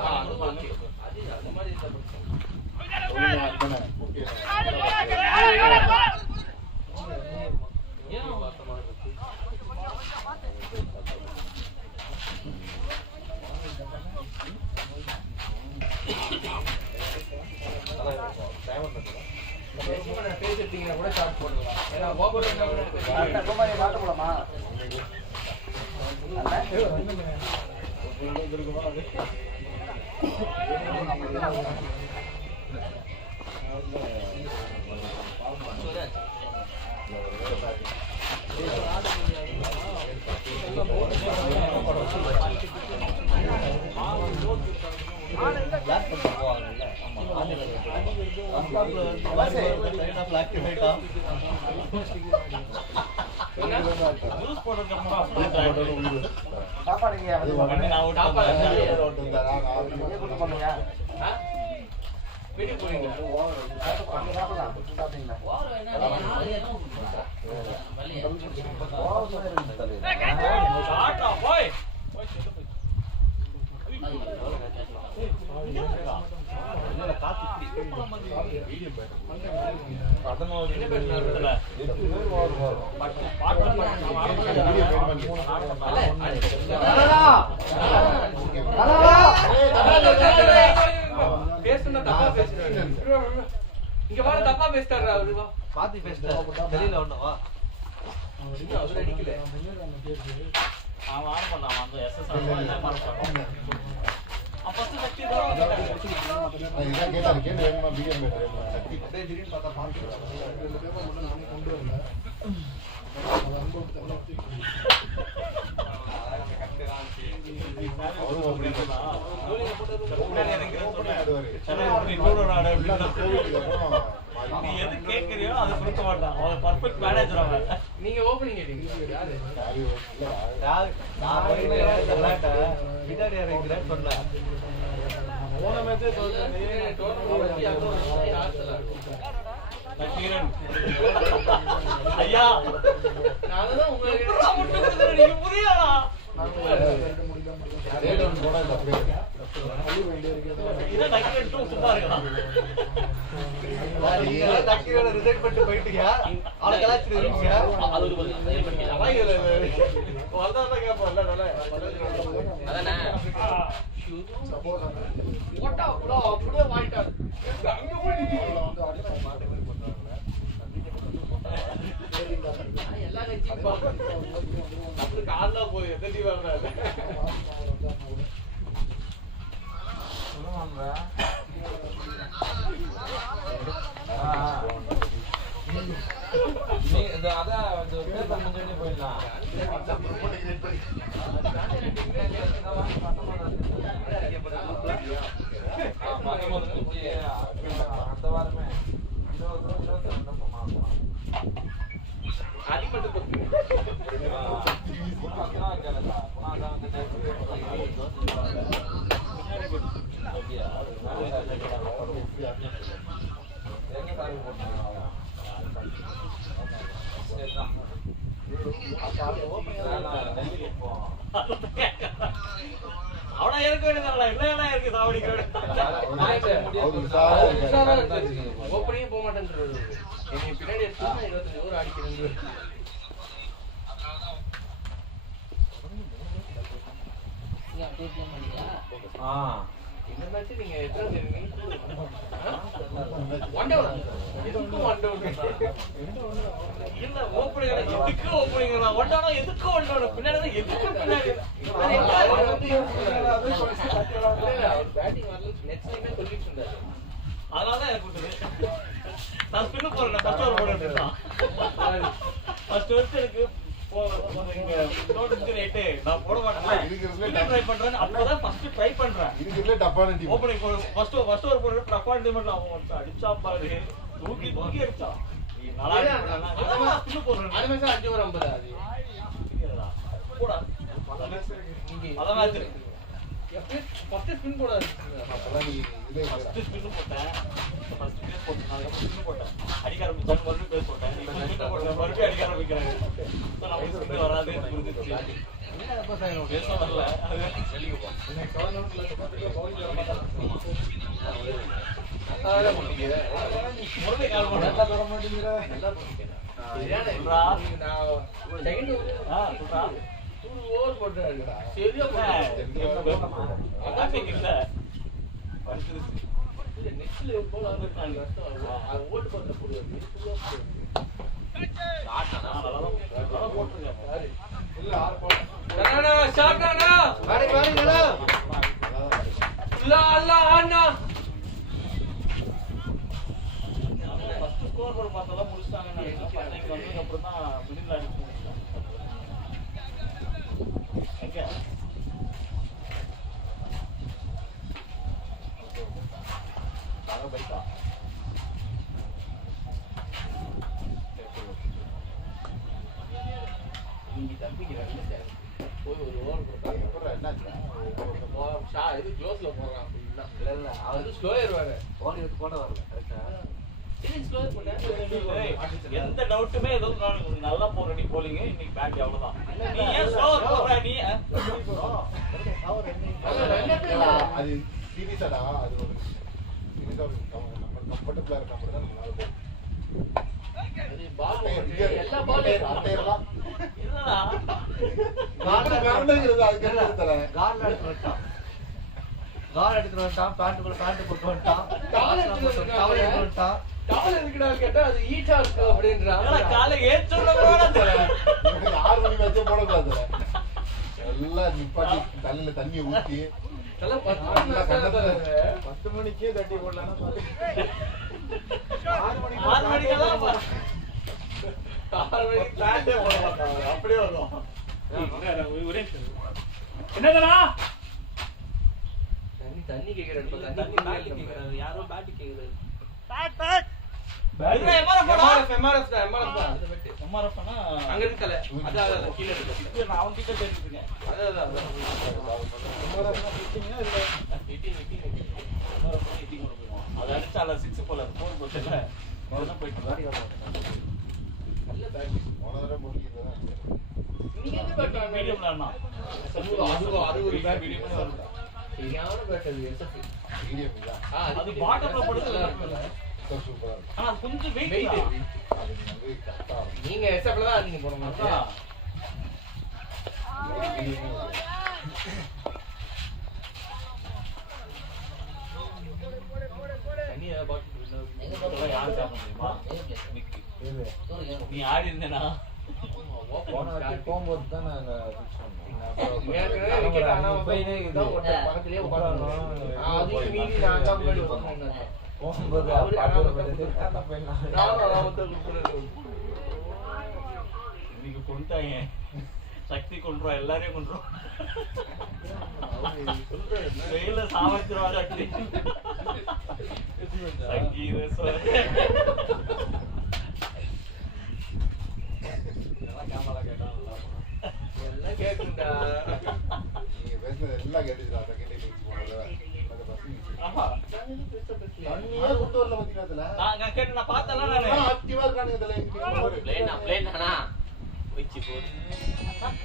கூட ஷார்ட் போடலாம் ஏன்னா ஓவர் வீடியோ போறீங்க இங்க வர தப்பா பேசிட்டாரு அவரு பாத்தி பேசிட்டு வெளியில ஒண்ணுவா அவர் அடிக்கல அவன் ஆன் பண்ணான் அந்த எஸ்எஸ்ஆர் ஃபர்ஸ்ட் சக்தி தான் இதான் கேட்டாரு கேட்டு வேணுமா பிஎம் திடீர்னு பார்த்தா பாத்து நீ எது கேக்குறியோ அதை கொடுக்க மாட்டான் அவன் பர்ஃபெக்ட் மேனேஜர் அவன் நீங்க ஓபனிங் கேட்டீங்க யாரு நான் பின்னாடி இறங்கிறேன் சொன்னேன் போன மேட்சே சொல்றேன் ஐயா நான்தான் உங்களுக்கு நீங்க புரியாதா இதான் நக்கீரன் டூ சும்மா இருக்கலாம் ரிசைட் பண்ணிட்டு போயிட்டீங்க அவளை கலாச்சி இருக்கீங்க அது ஒரு பதில் அதானே ஓட்டா அவ்வளோ அப்படியே வாங்கிட்டாரு அங்க போய் எல்லா கட்சியும் அப்படி காலைல போய் எந்த டீ வாங்குறாங்க போயிடலாம் அடிமட்டு கொத்து அவனா இருக்க வேண்டியதானே என்ன இருக்கு சாவடிக்க ஓப்பனிங்கே போக மாட்டேன்றது என்னை பின்னாடி எடுத்து 25 ஓவர் அடிக்கிறது இந்த மேட்ச் நீங்க எத்தனை ஒன் டவுன் இதுக்கும் ஒன் டவுன் இல்ல ஓப்பனிங் எதுக்கு ஓப்பனிங் ஒன்டானா எதுக்கு ஒன்டானா பின்னாடி எதுக்கு பின்னாடி பேட்டிங் வரல நெக்ஸ்ட் சொல்லிட்டு இருந்தாரு அதனாலதான் எனக்கு கொடுத்தது நான் ஸ்பின் போறேன் ஃபர்ஸ்ட் ஓவர் போட்டுட்டான் ஃபர்ஸ்ட் ஓவர் எனக்கு இங்க நோட்டிஸ்க்கு ரேட் நான் போட மாட்டேன் ட்ரை பண்றேன் அப்பதான் ஃபர்ஸ்ட் ட்ரை பண்றேன் இதுக்குள்ள டப்பான டீம் ஓப்பனிங் ஃபர்ஸ்ட் ஓவர் போற டஃப்பான டீம் அவன் அடிச்சா பாரு தூக்கி அடிச்சா நல்லா இருக்கு ஸ்பின் போறேன் அது மேட்ச் 5 ஓவர் 50 அது போடா அத மேட்ச் ஃபர்ஸ்ட் ஸ்பின் போடாது அப்பதான் நீ இதே ஃபர்ஸ்ட் ஸ்பின் போட்டேன் ஃபர்ஸ்ட் பேஸ் போட்டேன் அதுக்கு ஸ்பின் போட்டேன் அடிக்க ஆரம்பிச்சான் மறுபடியும் பேஸ் போட்டேன் இப்போ ஸ்பின் போட்டேன் மறுபடியும் அடிக்க ஆரம்பிக்கிறேன் சோ நமக்கு ஸ்பின் வராது புரிஞ்சிச்சு பேச வரல வெளிய போ அதெல்லாம் பண்ணிக்கே முரளி கால் பண்ண தர மாட்டீங்கற சொல்றா நான் செகண்ட் சொல்றா 2 ஓவர் போட்டாரு சரியா அதான் இல்ல படிச்சிருச்சு இல்ல நெக்ஸ்ட்ல போல வந்திருக்காங்க அது ஓட்டு போட போடுறது நல்லா போட்டுருக்கேன் இல்ல 6 பால் நானா ஷாட்டானா வாடிங்களா அல்லா அல்லா அண்ணா ஃபர்ஸ்ட் ஸ்கோர் போர்டு பார்த்தா முடிச்சிட்டாங்கன்னு நினைக்கிறேன் பசங்க வந்ததுக்கு அப்புறம் தான் மிடில் அடிச்சு முடிச்சிட்டாங்க எங்க தாங்க பைக்கா நீங்க தம்பிக்கிறாங்க போய் ஒரு ஓவர் போட்டாங்க அப்புறம் என்னாச்சு இது க்ளோஸ்ல போறான் ஃபுல்லா இல்ல இல்ல அது ஸ்லோயர் வேற ஓடி போட வரல கரெக்ட்டா ஸ்லோயர் பண்ணா எந்த டவுட்டுமே எதுவும் நான் நல்லா போற நீ போலிங்க இன்னைக்கு பேட் அவ்வளவுதான் நீ ஏன் ஸ்லோவர் போற நீ அது சீரியஸாடா அது ஒரு சீரியஸா நம்ம கம்ஃபர்ட்டபிளா இருக்க மாதிரி தான் நம்மளால போகும் அது பால் எல்லா பாலும் அட்டையெல்லாம் இல்லடா கரண்டுங்கிறது அதுக்கு என்ன தர கால் எடுத்து வந்துட்டான் பேண்ட் போட்டு வந்துட்டான் டவல் எடுத்து டவல் எடுத்து வந்துட்டான் டவல் எதுக்குடா கேட்டா அது ஈட்டா இருக்கு அப்படின்றாங்க காலை ஏற்றோட கூட 6 மணி மேட்சே போடக்கூடாது எல்லாம் நிப்பாட்டி தலையில தண்ணி ஊத்தி எல்லாம் 10 மணிக்கே தட்டி போடலாம்னா 6 மணிக்கெல்லாம் 6 மணிக்கு பிளான்டே போட மாட்டாங்க அப்படியே வரும் என்னதுடா தண்ணி கேக்குறாரு தண்ணி பேட்டிங் கேக்குறாரு யாரோ பேட்டிங் கேக்குறாரு எம்ஆர்எஃப் தான் எம்ஆர்எஃப்னா அங்க இருக்கு தலை அதான் கீழே இருக்கு நான் அவங்க கிட்ட பேசிட்டு இருக்கேன் அதான் அதை அடிச்சால 6 போல 4 போச்சுல அதெல்லாம் போயிட்டு நல்ல பேட் போன தடவை முடிக்கிறதா நீங்க எந்த பேட் மீடியம் விளையாடனா அது ஒரு பேட் சரியான பேட் அது எஸ்எஃப் மீடியம் தான் அது பாட்டம்ல படுத்து சூப்பரா இருக்கு ஆனா அது கொஞ்சம் வெயிட் வெயிட் அது வந்து கரெக்டா இருக்கும் நீங்க எஸ்எஃப்ல தான் நீங்க போற மாதிரி தண்ணி பாட்டில் யாரு தெரியுமா நீ ஆடி இருந்தேனா போகும்போது தான் நாங்க இன்னைக்கு கொண்டுட்டாங்க சக்தி கொண்டுருவா எல்லாரையும் கொண்டுருவா வெயில சாமச்சிருவா சக்தி சங்கீத டைலாக் எடுத்துடா செகண்ட் டைம் போனது அந்த பஸ் ஆமா தண்ணியே கொண்டு வரல பாத்தீங்களா அதுல நான் கேட்டு நான் பார்த்தல நானு ஆக்டிவா இருக்கானுங்க இதுல பிளேனா வெச்சி போடு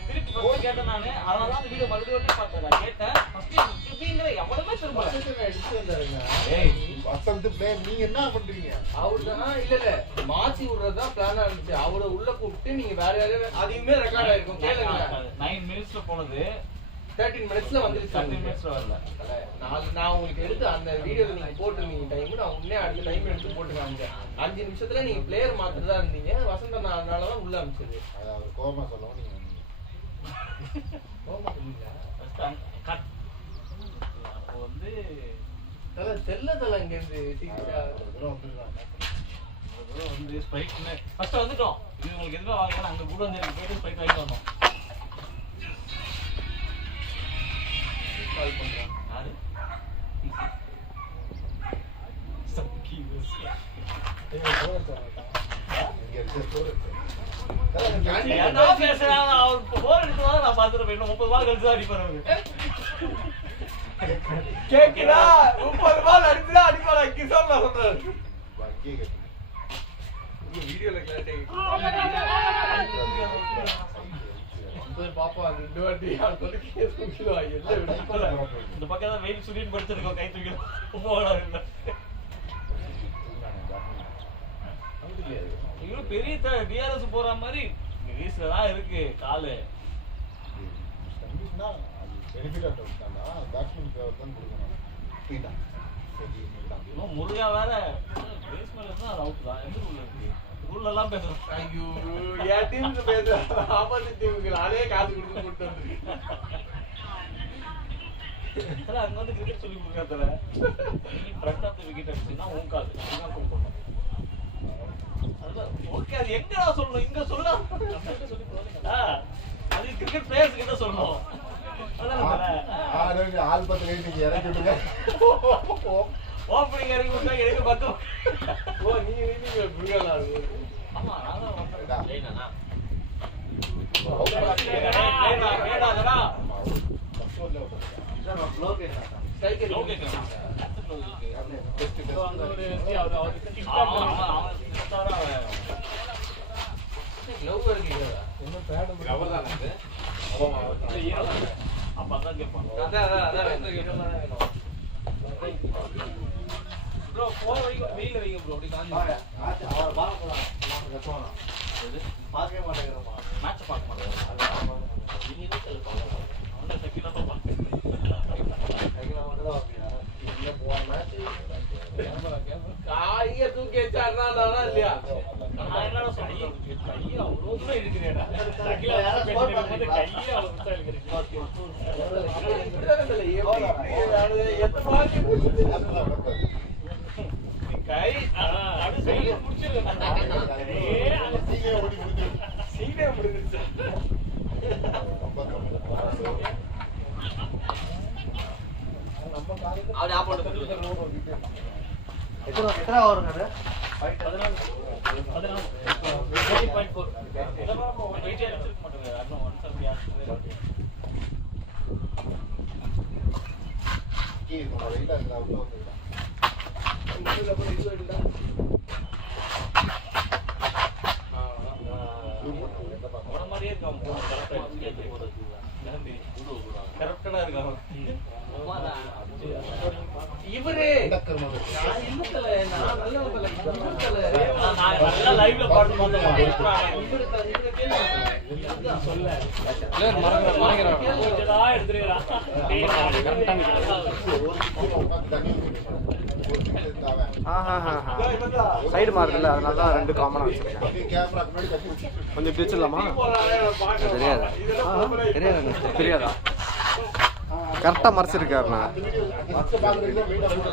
திருப்பி போய் கேட்டேன் நானு அதனால தான் வீடியோ மறுபடியும் பார்த்தேன் கேட்டேன் ஃபர்ஸ்ட் இப்படிங்கற எவ்வளவுமே திரும்ப எடுத்து வந்தாருங்க. ஏய் வசந்த் பிளேன் நீங்க என்ன பண்றீங்க அவர்தான் இல்ல மாத்தி விடுறதுதான் பிளானா இருந்துச்சு. அவரை உள்ள கூப்பிட்டு நீங்க வேற யாரையாவது அதையுமே ரெக்கார்ட் ஆயிருக்கும் கேளுங்க. 9 மினிட்ஸ்ல போனது 13 மினிட்ஸ்ல வந்துருச்சு. 30 மினிட்ஸ்ல வரல. நான் உங்களுக்கு எடுத்து அந்த வீடியோல நீங்க போட்டுருந்தீங்க டைம் நான் உடனே அடுத்த டைம் எடுத்து போட்டு காமிச்சேன். 5 நிமிஷத்துல நீங்க பிளேயர் மாத்திட்டு தான் இருந்தீங்க. வசந்த நான் அதனாலதான் உள்ள அனுப்பிச்சது. அது அவர் கோபமா சொல்லவும் நீங்க வந்தீங்க. கோபமா சொன்னீங்களா? கட் அப்போ வந்து தெரியல இங்க இருந்து சீக்கிரம் அவ்வளவு தூரம் வந்துருக்காங்க. வந்து ஸ்பைக் ஃபர்ஸ்ட் வந்துட்டோம். இது உங்களுக்கு எதுவும் வாங்கணும் அங்க கூட வந்து போயிட்டு ஸ்பைக் வாங்கி வந்தோம். கால் பண்றேன். யாரு சக்கி வசியா இங்க இருக்க ஸ்டோர் என்ன பேசுறாங்க அவர் போர் அடிச்சதா நான் பாத்துட்டு போயிடும் 30 பால் கழிச்சு அடிப்பாரு கேக்குதா 30 பால் அடிச்சா அடிப்பாரா கிஷோர் நான் சொல்றேன். வக்கே கேட்டு வீடியோல கிளாரிட்டி பாப்பா அது 2 வாட்டி யார் சொல்லி கேஸ் குடிச்சுவாங்க எல்லாம் இந்த பக்கம் தான் வெயில் சுடின்னு படிச்சிருக்கோம் கை தூக்கி போகலாம் இவ்வளவு பெரிய டிஆர்எஸ் போற மாதிரி ரீஸ்ல தான் இருக்கு காலு கண்டிஷனா அது பெனிஃபிட் ஆஃப் தானா பேட்ஸ்மேன் ஃபேவர் தான் கொடுக்கணும் பீட்டா இன்னும் முருகா வேற பேஸ்மென்ட்ல இருந்தா அது அவுட் தான் எந்த ரூல்ல இருக்கு ரூல்ல எல்லாம் பேசுறோம் ஐயோ என் டீம்க்கு பேசுற ஆப்போசிட் டீமுக்கு நானே காசு கொடுத்து கூட்டு வந்திருக்கேன். அங்க வந்து கிரிக்கெட் சொல்லி கொடுக்கறதுல ஃப்ரண்ட் ஆஃப் தி விக்கெட் அடிச்சுன்னா உன் கால் நீங்க கொடுக்கணும் ஓகே அது எங்கடா சொல்லணும் இங்க சொல்லலாம் அது கிரிக்கெட் பிளேயர்ஸ் கிட்ட சொல்லணும் ஆ ஆல் பத்து ரேட்டிங் இறக்கி விடுங்க. ஓப்பனிங் இறங்கி விட்டா எனக்கு பக்கம் ஓ நீங்க புரியல ஆமா நான் வந்தேன் பிளேனா கேடாதடா ஃபர்ஸ்ட் ஓவர்ல போட்டாங்க. ஃப்ளோ கேட்டா ஸ்ட்ரைக்கர் லோ கேட்கலாம் டெஸ்ட் So, அங்க ஒரு அவருக்கு கிக் க்ளவ் இருக்கு என்ன பேட் கவர் தான் அது. அப்ப அதான் கேட்பான் அதான் ப்ரோ போற வரைக்கும் வெயில வைங்க ப்ரோ அப்படி காஞ்சி அவர் பால் போலாம் பார்க்கவே மாட்டேங்கிறோமா மேட்ச் பார்க்க மாட்டேன் நீங்க தான் சொல்ல பாருங்க அவன செக்கில பாப்பா கையில மட்டும் தான் வைப்பீங்க இங்க போன மேட்ச் காய தூக்கி வச்சாருனா நானா இல்லையா நான் என்னடா சொல்றேன் கைய அவ்வளவு தூரம் இருக்கிறேடா சக்கில யாரோ ஸ்கோர் பண்ணும்போது கையே அவ்வளவு முட்டை இருக்கு கை அது சைடுல புடிச்சிருக்கு சீக்கிரம் ஓடி முடிஞ்சு. சீக்கிரம் முடிஞ்சிருச்சு ரொம்ப கம்மி. அவளை ஆப்போட போட்டு எத்தனை ஓவருங்க அது 14 இதெல்லாம் வெயிட்டே எடுத்துக்க மாட்டேங்க இன்னும் 170 ஆச்சு கீ நம்ம ரைட்ல இருந்தா உள்ள வந்துடலாம். அவன மாதிரியே இருக்கான் கரெக்டா இருக்கான் இவரு டக்கர் மாதிரி. நான் இல்லல நான் நல்லவங்கள நான் நல்லா லைவ்ல பாட்டு பார்த்தேன் இவரு கேளுங்க சொல்ல மறந்துடுறா இதா எடுத்துறா உட்கார்ந்து தண்ணி ஊத்திட்டு ஒரு நிமிஷம் இருந்தாவன். சைடு மாறுதுல்ல அதனால தான் ரெண்டு காமனா வச்சிருக்கேன் அப்படியே கேமரா முன்னாடி கட்டி வச்சிட்டு கொஞ்சம் இப்படி வச்சிடலாமா தெரியாது தெரியாது தெரியாதா கரெக்டா மறைச்சிருக்காருண்ணா ஃபர்ஸ்ட் பாக்குறீங்க மீடியா போட்டு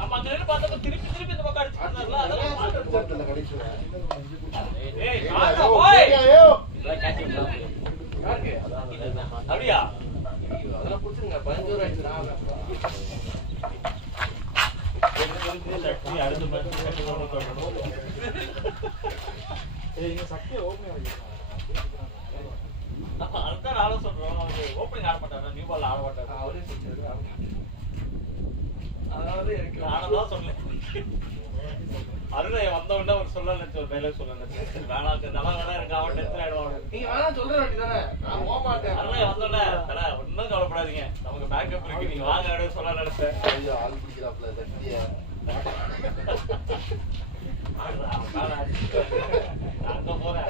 நம்ம அந்த நேரம் பார்த்தப்ப திருப்பி இந்த பக்கம் அடிச்சிருந்தாருல அதெல்லாம் பார்த்தேன் கடைசில ஏய் காடா போய் ஐயோ கேட்சிங் யாருக்கு அப்படியா அதெல்லாம் புடிச்சுங்க 15 ரூபாய் ஆயிடுச்சுடா அடுத்த மேட்ச் சக்தி ஓபன் ஆகிடுச்சு அதுதான் நானும் தான் சொல்றோம். ஓப்பனிங் ஆட மாட்டாங்க, நியூ பால் ஆட மாட்டாங்க. அவரே சொல்றாரு. அதாவது எனக்கு நானதான் சொன்னேன். அருணை வந்த உடனே ஒரு சொல்ல நினைச்சு ஒரு டைலாக் சொல்ல நினைச்சேன். வேணாம் நல்லா வேணா இருக்கு அவன் எடுத்து ஆயிடுவாங்க. நீங்க வேணா சொல்ற வேண்டியதானே, நான் போக மாட்டேன். அருணை வந்த உடனே தல ஒன்னும் கவலைப்படாதீங்க, நமக்கு பேக்கப் இருக்கு, நீங்க வாங்க அப்படின்னு சொல்ல நினைச்சேன். ஐயோ, ஆள் பிடிக்கிறாப்ல சக்தியா. அங்க போறேன்.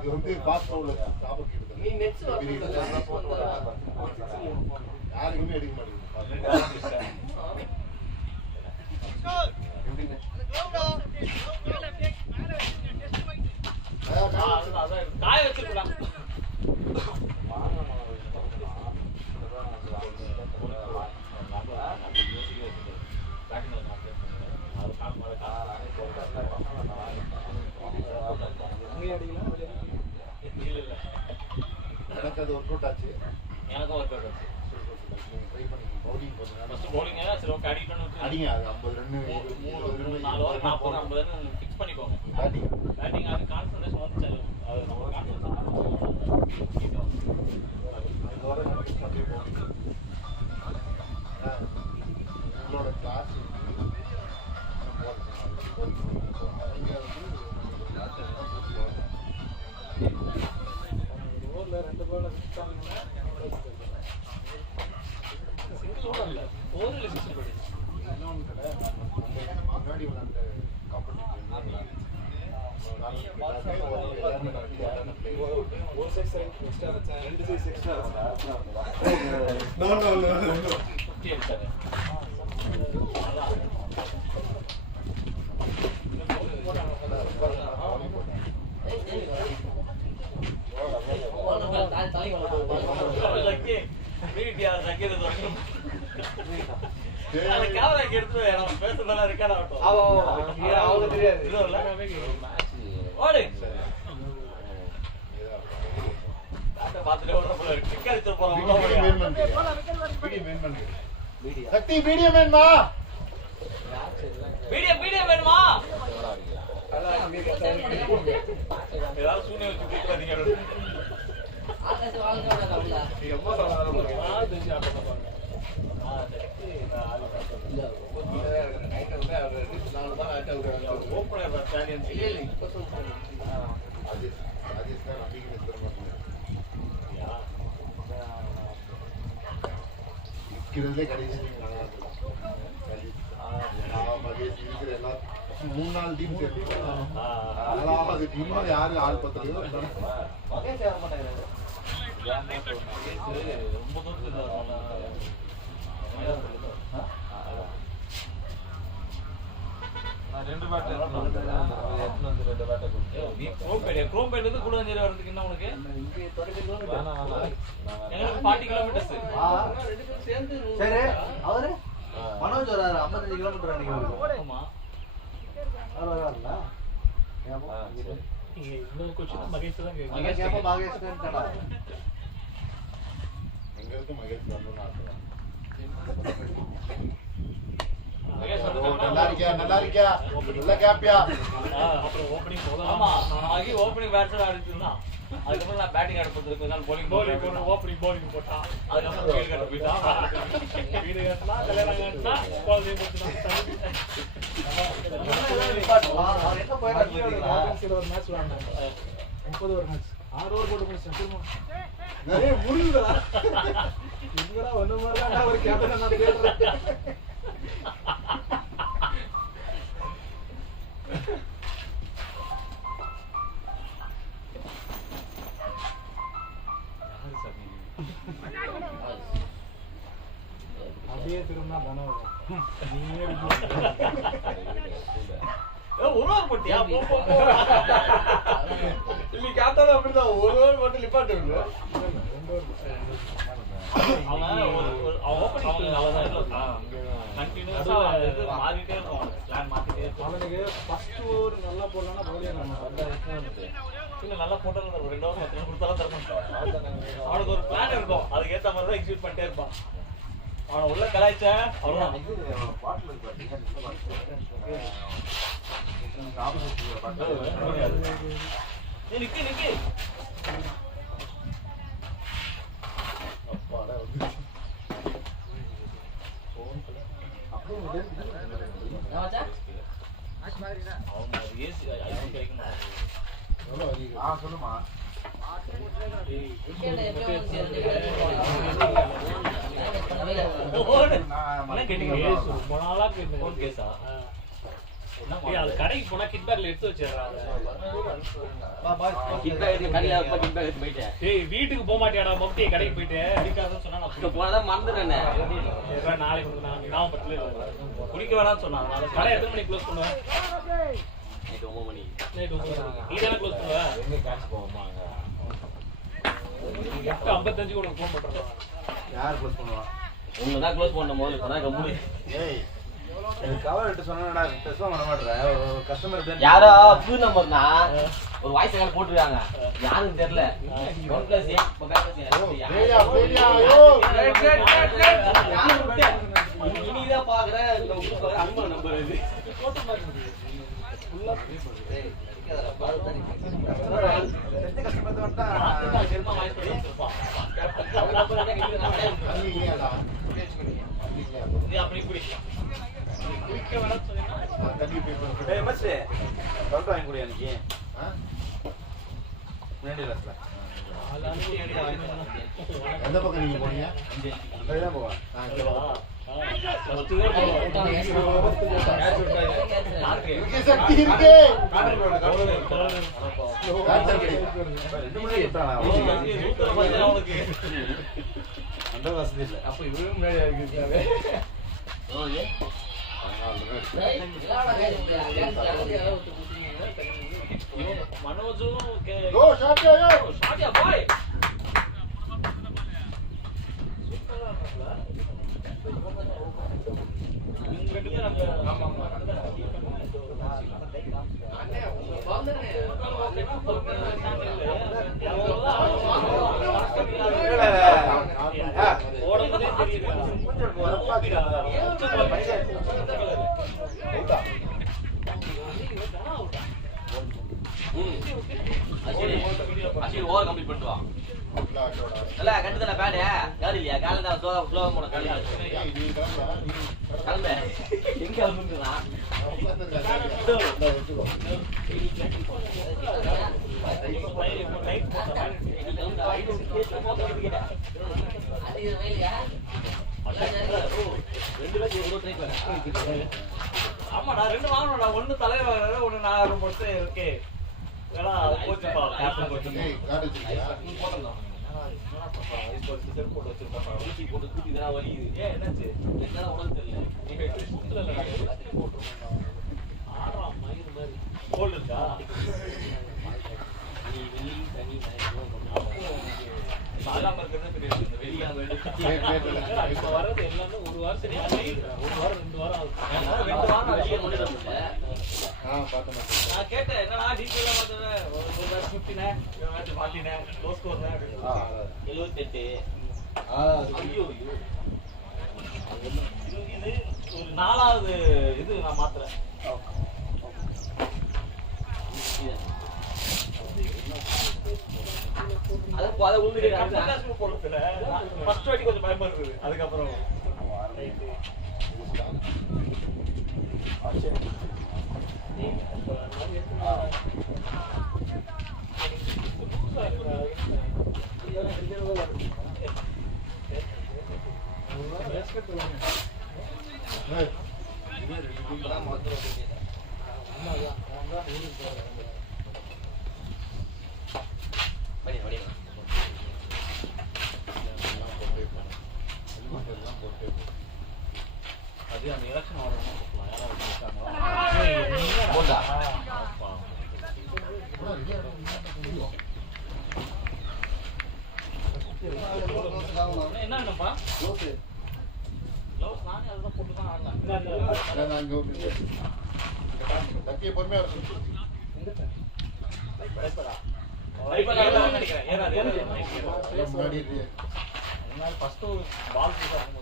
இது வந்து பாஸ்ட் பவுலர் சாபக்கு நீ நெட்ஸ் யாருக்குமே எடுக்க மாட்டேங்குது. காய வச்சிருக்கலாம். எனக்கு அது ஒர்க் அவுட் ஆச்சு. எனக்கும் ஒர்க் அவுட் ஆச்சு. ட்ரை பண்ணி பவுலிங் பண்ணுங்க. ஃபர்ஸ்ட் பவுலிங் சரி ஓகே அடிக்கணும். அடிங்க, அது 50 ரன் 4 ஓவர் 40 50 ஃபிக்ஸ் பண்ணிக்கோங்க. பேட்டிங் பேட்டிங் அது கான்சன்ட்ரேஷன் வந்து அது நம்ம உங்களோட கிளாஸ் ஊர்ல 2 பால் சுத்தாங்கன்னா ஓவர்ல சிக்ஸ் படி முன்னாடி விளையாண்ட காம்படிட்டிவ் ஒரு சைஸ் எக்ஸ்ட்ரா வச்சேன், 2 size extra no no no no 50 அடிச்சாரு. அவங்க தெரியாது. சக்தி வீடியோ வேணுமா? வேணுமா? ஏதாவது சூனிய வச்சு கூப்பிடாதீங்க. இருக்கிறதே கடைசி 3-4 டீம் அது இன்னும் யாரு ஆள் பத்திரியோ ரொம்ப தூரத்துல குரோம் பேட்ல இருந்து கூடஞ்சேரி வரதுக்கு என்ன உனக்கு? எங்களுக்கு 40 கிலோமீட்டர்ஸ். சரி, அவரு மனோஜ் வராரு 55 கிலோமீட்டர் அன்னைக்கு. ஆமா அவர் வராருல? இன்னொரு கொஸ்டின் மகேஷ் தான் கேட்குறேன். மகேஷ் கேப்ப மகேஷ் கேட்டா. எங்களுக்கு மகேஷ் வரணும்னு ஆசை. நல்லா இருக்கியா நல்லா கேப்பியா? அப்புறம் ஓப்பனிங் ஆமா ஆகி ஓப்பனிங் பேட்ஸ்மேன் ஆடிச்சிருந்தான். அதுக்கப்புறம் நான் பேட்டிங் ஆட போறதுக்கு கொஞ்ச நாள் bowling ஓப்பனிங் bowling போட்டா அதுக்கப்புறம் வீடு கட்ட போயிட்டான். வீடு கட்டினா கல்யாணம் கட்டினா குழந்தைய போட்டுதான். அவர் என்ன போயிடாரு பாத்தீங்களா? ஒரு மேட்ச் விளையாண்டாங்க, 30 ஓவர் மேட்ச் 6 ஓவர் போட்டு முடிச்சேன். திரும்ப முடியுதா எங்கடா ஒண்ணு மாதிரி ஒரு கேப்டன் நான் தேடுறேன். அப்படியே திரும்பினா தானே வரும். நீயே ஒரு ஓவர் போட்டியா? இன்னைக்கு காத்தாலும் அப்படிதான், ஒரு ஓவர் மட்டும் லிப்பாட்டு அவன் ஓப்பனிங் கண்டினியூஸா மாறிட்டே இருக்கும். பிளான் மாத்திட்டே அவனுக்கு ஃபர்ஸ்ட் ஓவர் நல்லா போடலாம்னா பவுலியா இல்ல நல்லா போட்டோ ஒரு 2 ஓவர் 10 கொடுத்தாலும் தர மாட்டான். அவனுக்கு ஒரு பிளான் இருக்கும், அதுக்கு ஏத்த மாதிரி தான் எக்ஸிக்யூட் பண்ணிட்டே இருப்பான். அவனை உள்ள கலாய்ச்ச அவ்வளவுதான். நிக்கு நிக்கு சொல்லுமா அது கடைக்கு போனா கிட் பேக்ல எடுத்து வச்சிடறான். வீட்டுக்கு போக மாட்டியாடா மொட்டி, கடைக்கு போயிட்டு அடிக்காதுன்னு சொன்னா நான் போனதான் மறந்துட்டேன். நாளைக்கு ஞாபகத்துல குடிக்க வேணாம்னு சொன்னாங்க. கடை எத்தனை மணிக்கு க்ளோஸ் பண்ணுவேன்? நைட் 9 மணி. நீ தானே க்ளோஸ் பண்ணுவ? 8:55 கூட ஃபோன் பண்றோம். யார் க்ளோஸ் பண்ணுவா? உங்க தான் க்ளோஸ் பண்ண போது இப்பதான் கம்பெனி ஏய் எனக்கு கவர் எடுத்து சொன்னடா பேச வர மாட்டற ஒரு கஸ்டமர் யாரோ புது நம்பர்னா ஒரு வாய்ஸ் கால் போட்டுருக்காங்க, யாருன்னு தெரியல. 1+8 இப்ப பேயா யோ இனிதான் பாக்குறேன். இந்த உங்களுக்கு அன்பு நம்பர் இது கஸ்டமர் வந்தா அப்படி குடிக்கலாம். குடிக்க வேணாம்னு சொன்னீங்கன்னா தண்ணி பேப்பர் ஏய் மச்சி கவுண்ட் வாங்கி குடி அன்னைக்கு முன்னாடி லஸ்ல எந்த பக்கம் நீங்க போறீங்க? அந்த தான் போவா. சக்தி இருக்கு. அந்த வசதி இல்ல. அப்ப இவரும் முன்னாடி இருக்காரு. மனோஜும் கோ ஷாட் யோ ஷாட்டியா பாய் இவங்க ரெண்டு பேரும் ஓடும்போதே தெரியுது. ஓவர் கம்ப்ளீட் பண்ணிட்டு வா. நல்லா கட்டுதானே பேடு காடு இல்லையா? காலையில் தான் ஸ்லோவா போன கிளம்பு. எங்க கிளம்புங்களா? ஆமாடா 2 வாங்கணும்டா. 1 தலைவர் வாங்குறாரு, 1 நான் போட்டு இருக்கு. ஏன்னா கோச்சுப்பா கேப்டன் கோச்சு ஏய் கார்டு வச்சிருக்கியா? போடலாம். இப்போ செட் போட்டு வச்சிருப்பாங்க. ஊசி போட்டு தூக்கி தான் வலிக்குது. ஏன் என்னாச்சு? என்ன உனக்கு தெரியல. சுத்தல இல்ல எல்லாத்தையும் போட்டுருவாங்க. ஆறாம் மயிர் மாதிரி கோல்டு இருக்கா? நீ வெளி தனி சாலாம இருக்கிறது தெரியாது. இந்த வெளியாம இப்ப வர்றது எல்லாமே ஒரு வாரம் சரியா ஒரு வாரம் 2 வாரம் ஆகுது. 2 வாரம் வெளியே முடியல. பார்த்தேன். நான் கேட்டேன் என்னடா டீட்டெயிலா பார்த்தேன். ஒரு மேட்ச் 50 ஒரு மேட்ச் 40 லோ ஸ்கோர் 78. ஐயோ ஐயோ இது ஒரு 4வது இது நான் மாத்துறேன். அதை உழுந்துட்டு போடுறதுல ஃபர்ஸ்ட் வாட்டி கொஞ்சம் பயமா இருக்குது. அதுக்கப்புறம் அது அந்த எலெக்ஷன் வரணும். என்ன வேணும்பா? க்ளவுஸ் நானே அதுதான் போட்டு தான் ஆடலாம். சத்திய பொறுமையா இருக்கு. முன்னாடி இருக்கு. ஃபர்ஸ்ட் ஒரு பால் போடுறாங்க.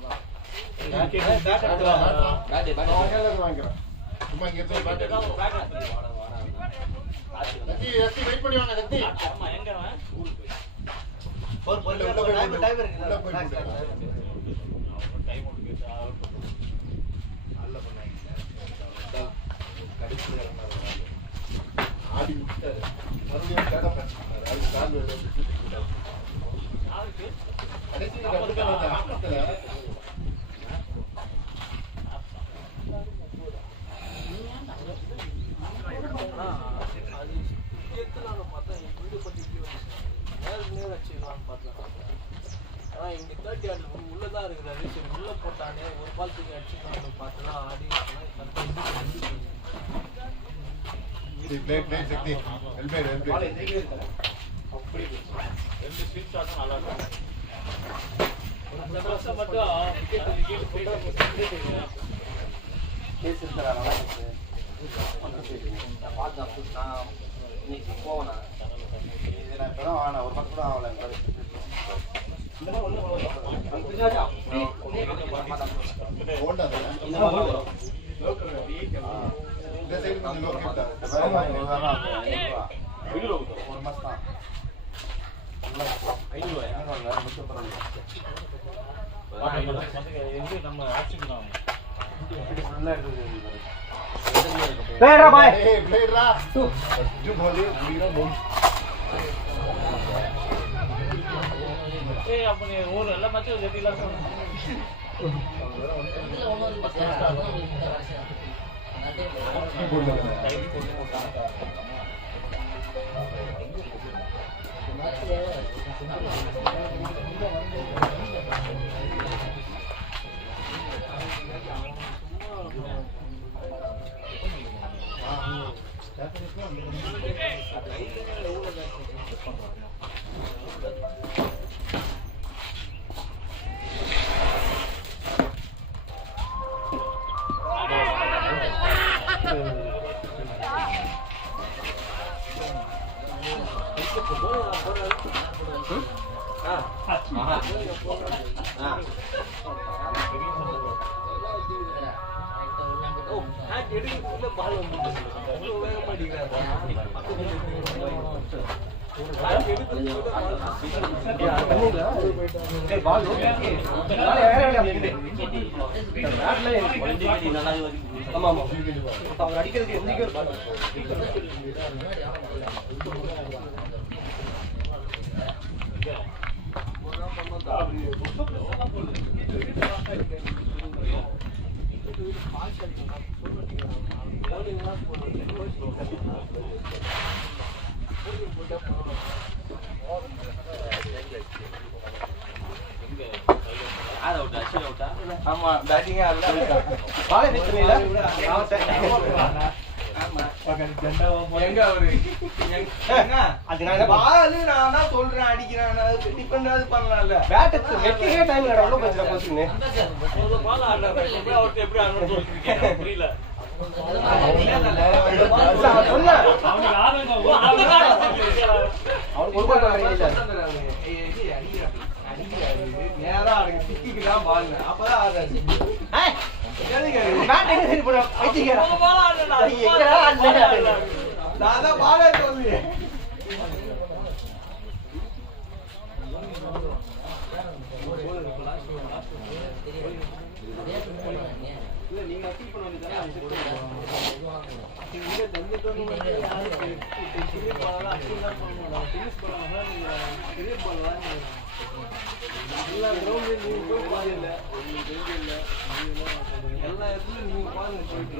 வாங்கிக்கிறேன். சும்மா இங்க இருந்து பேட் சத்தி சத்தி வெயிட் பண்ணி வாங்க சத்தி. எங்க ஒரு உள்ள டைம் போய் இருக்கு. டைம் முடிஞ்சு நல்ல பண்ணாங்க. கடிச்சு ஆடி விட்டாரு. மறுபடியும் கேட்ட பண்ணாரு. அது கால் கடைசி ஆட்டத்துல உள்ளதான் இருக்கிறாரு. சரி உள்ள போட்டானே ஒரு பால் தூக்கி அடிச்சுக்கலாம்னு பார்த்தா ஆடி பிளேட் சக்தி ஹெல்மெட் அப்படி ரெண்டு ஸ்வீட் ஷாட்டும் நல்லா இருக்கும். அந்த வருஷம் மட்டும் விக்கெட் கேஸ் இருக்கிறா நல்லா இருக்கு. நான் பார்த்தேன் நான் இன்னைக்கு போவேண்ணா. இது நான் இப்போ தான் வாங்கினேன். ஒரு பக்கம் கூட ஆகலை. இந்த சைடு கொஞ்சம் லோ கிட்டாரு. ஒரு மாசம் தான். நம்ம ஆக்சிடென்ட் அப்ப நீ ஊர் எல்லா மச்சும் ஜெட்டிலாம் அவர் அடிக்கிறதுக்கு எந்த ஆமா பேட்டிங் பாலை பேசுறீங்களா? எங்க அவரு அது நான் பாலு நான் தான் சொல்றேன் அடிக்கிறேன். டிஃபெண்ட் பண்ணலாம்ல. பேட் வெட்டிங்கே டைம் எவ்வளவு பச்சை போச்சுன்னு பால் ஆடுறாரு. அவர்கிட்ட எப்படி ஆடணும்னு சொல்லிருக்கீங்க புரியல. நேரா சிக்கிக்குதான் பால் அப்பதான் ஆடுறாரு. நான் தான் பாலே சொல்லு. இல்ல நீங்க அப்பீல் பண்ண வேண்டியதானே. எல்லா கிரௌண்ட்லயும் நீங்க போய் பாருங்க. எல்லா இடத்துலயும் நீங்க பாருங்க போயிட்டு.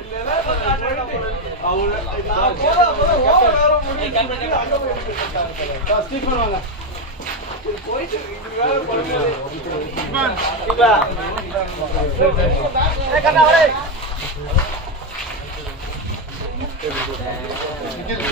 இல்ல நான் போதா ஓவர் நேரம் முடிஞ்சு அங்க போய் எடுத்துட்டாங்க. ஸ்டீஃபன் வாங்க. போயிட்டு இது வேற பண்ணுது. நிக்கிது.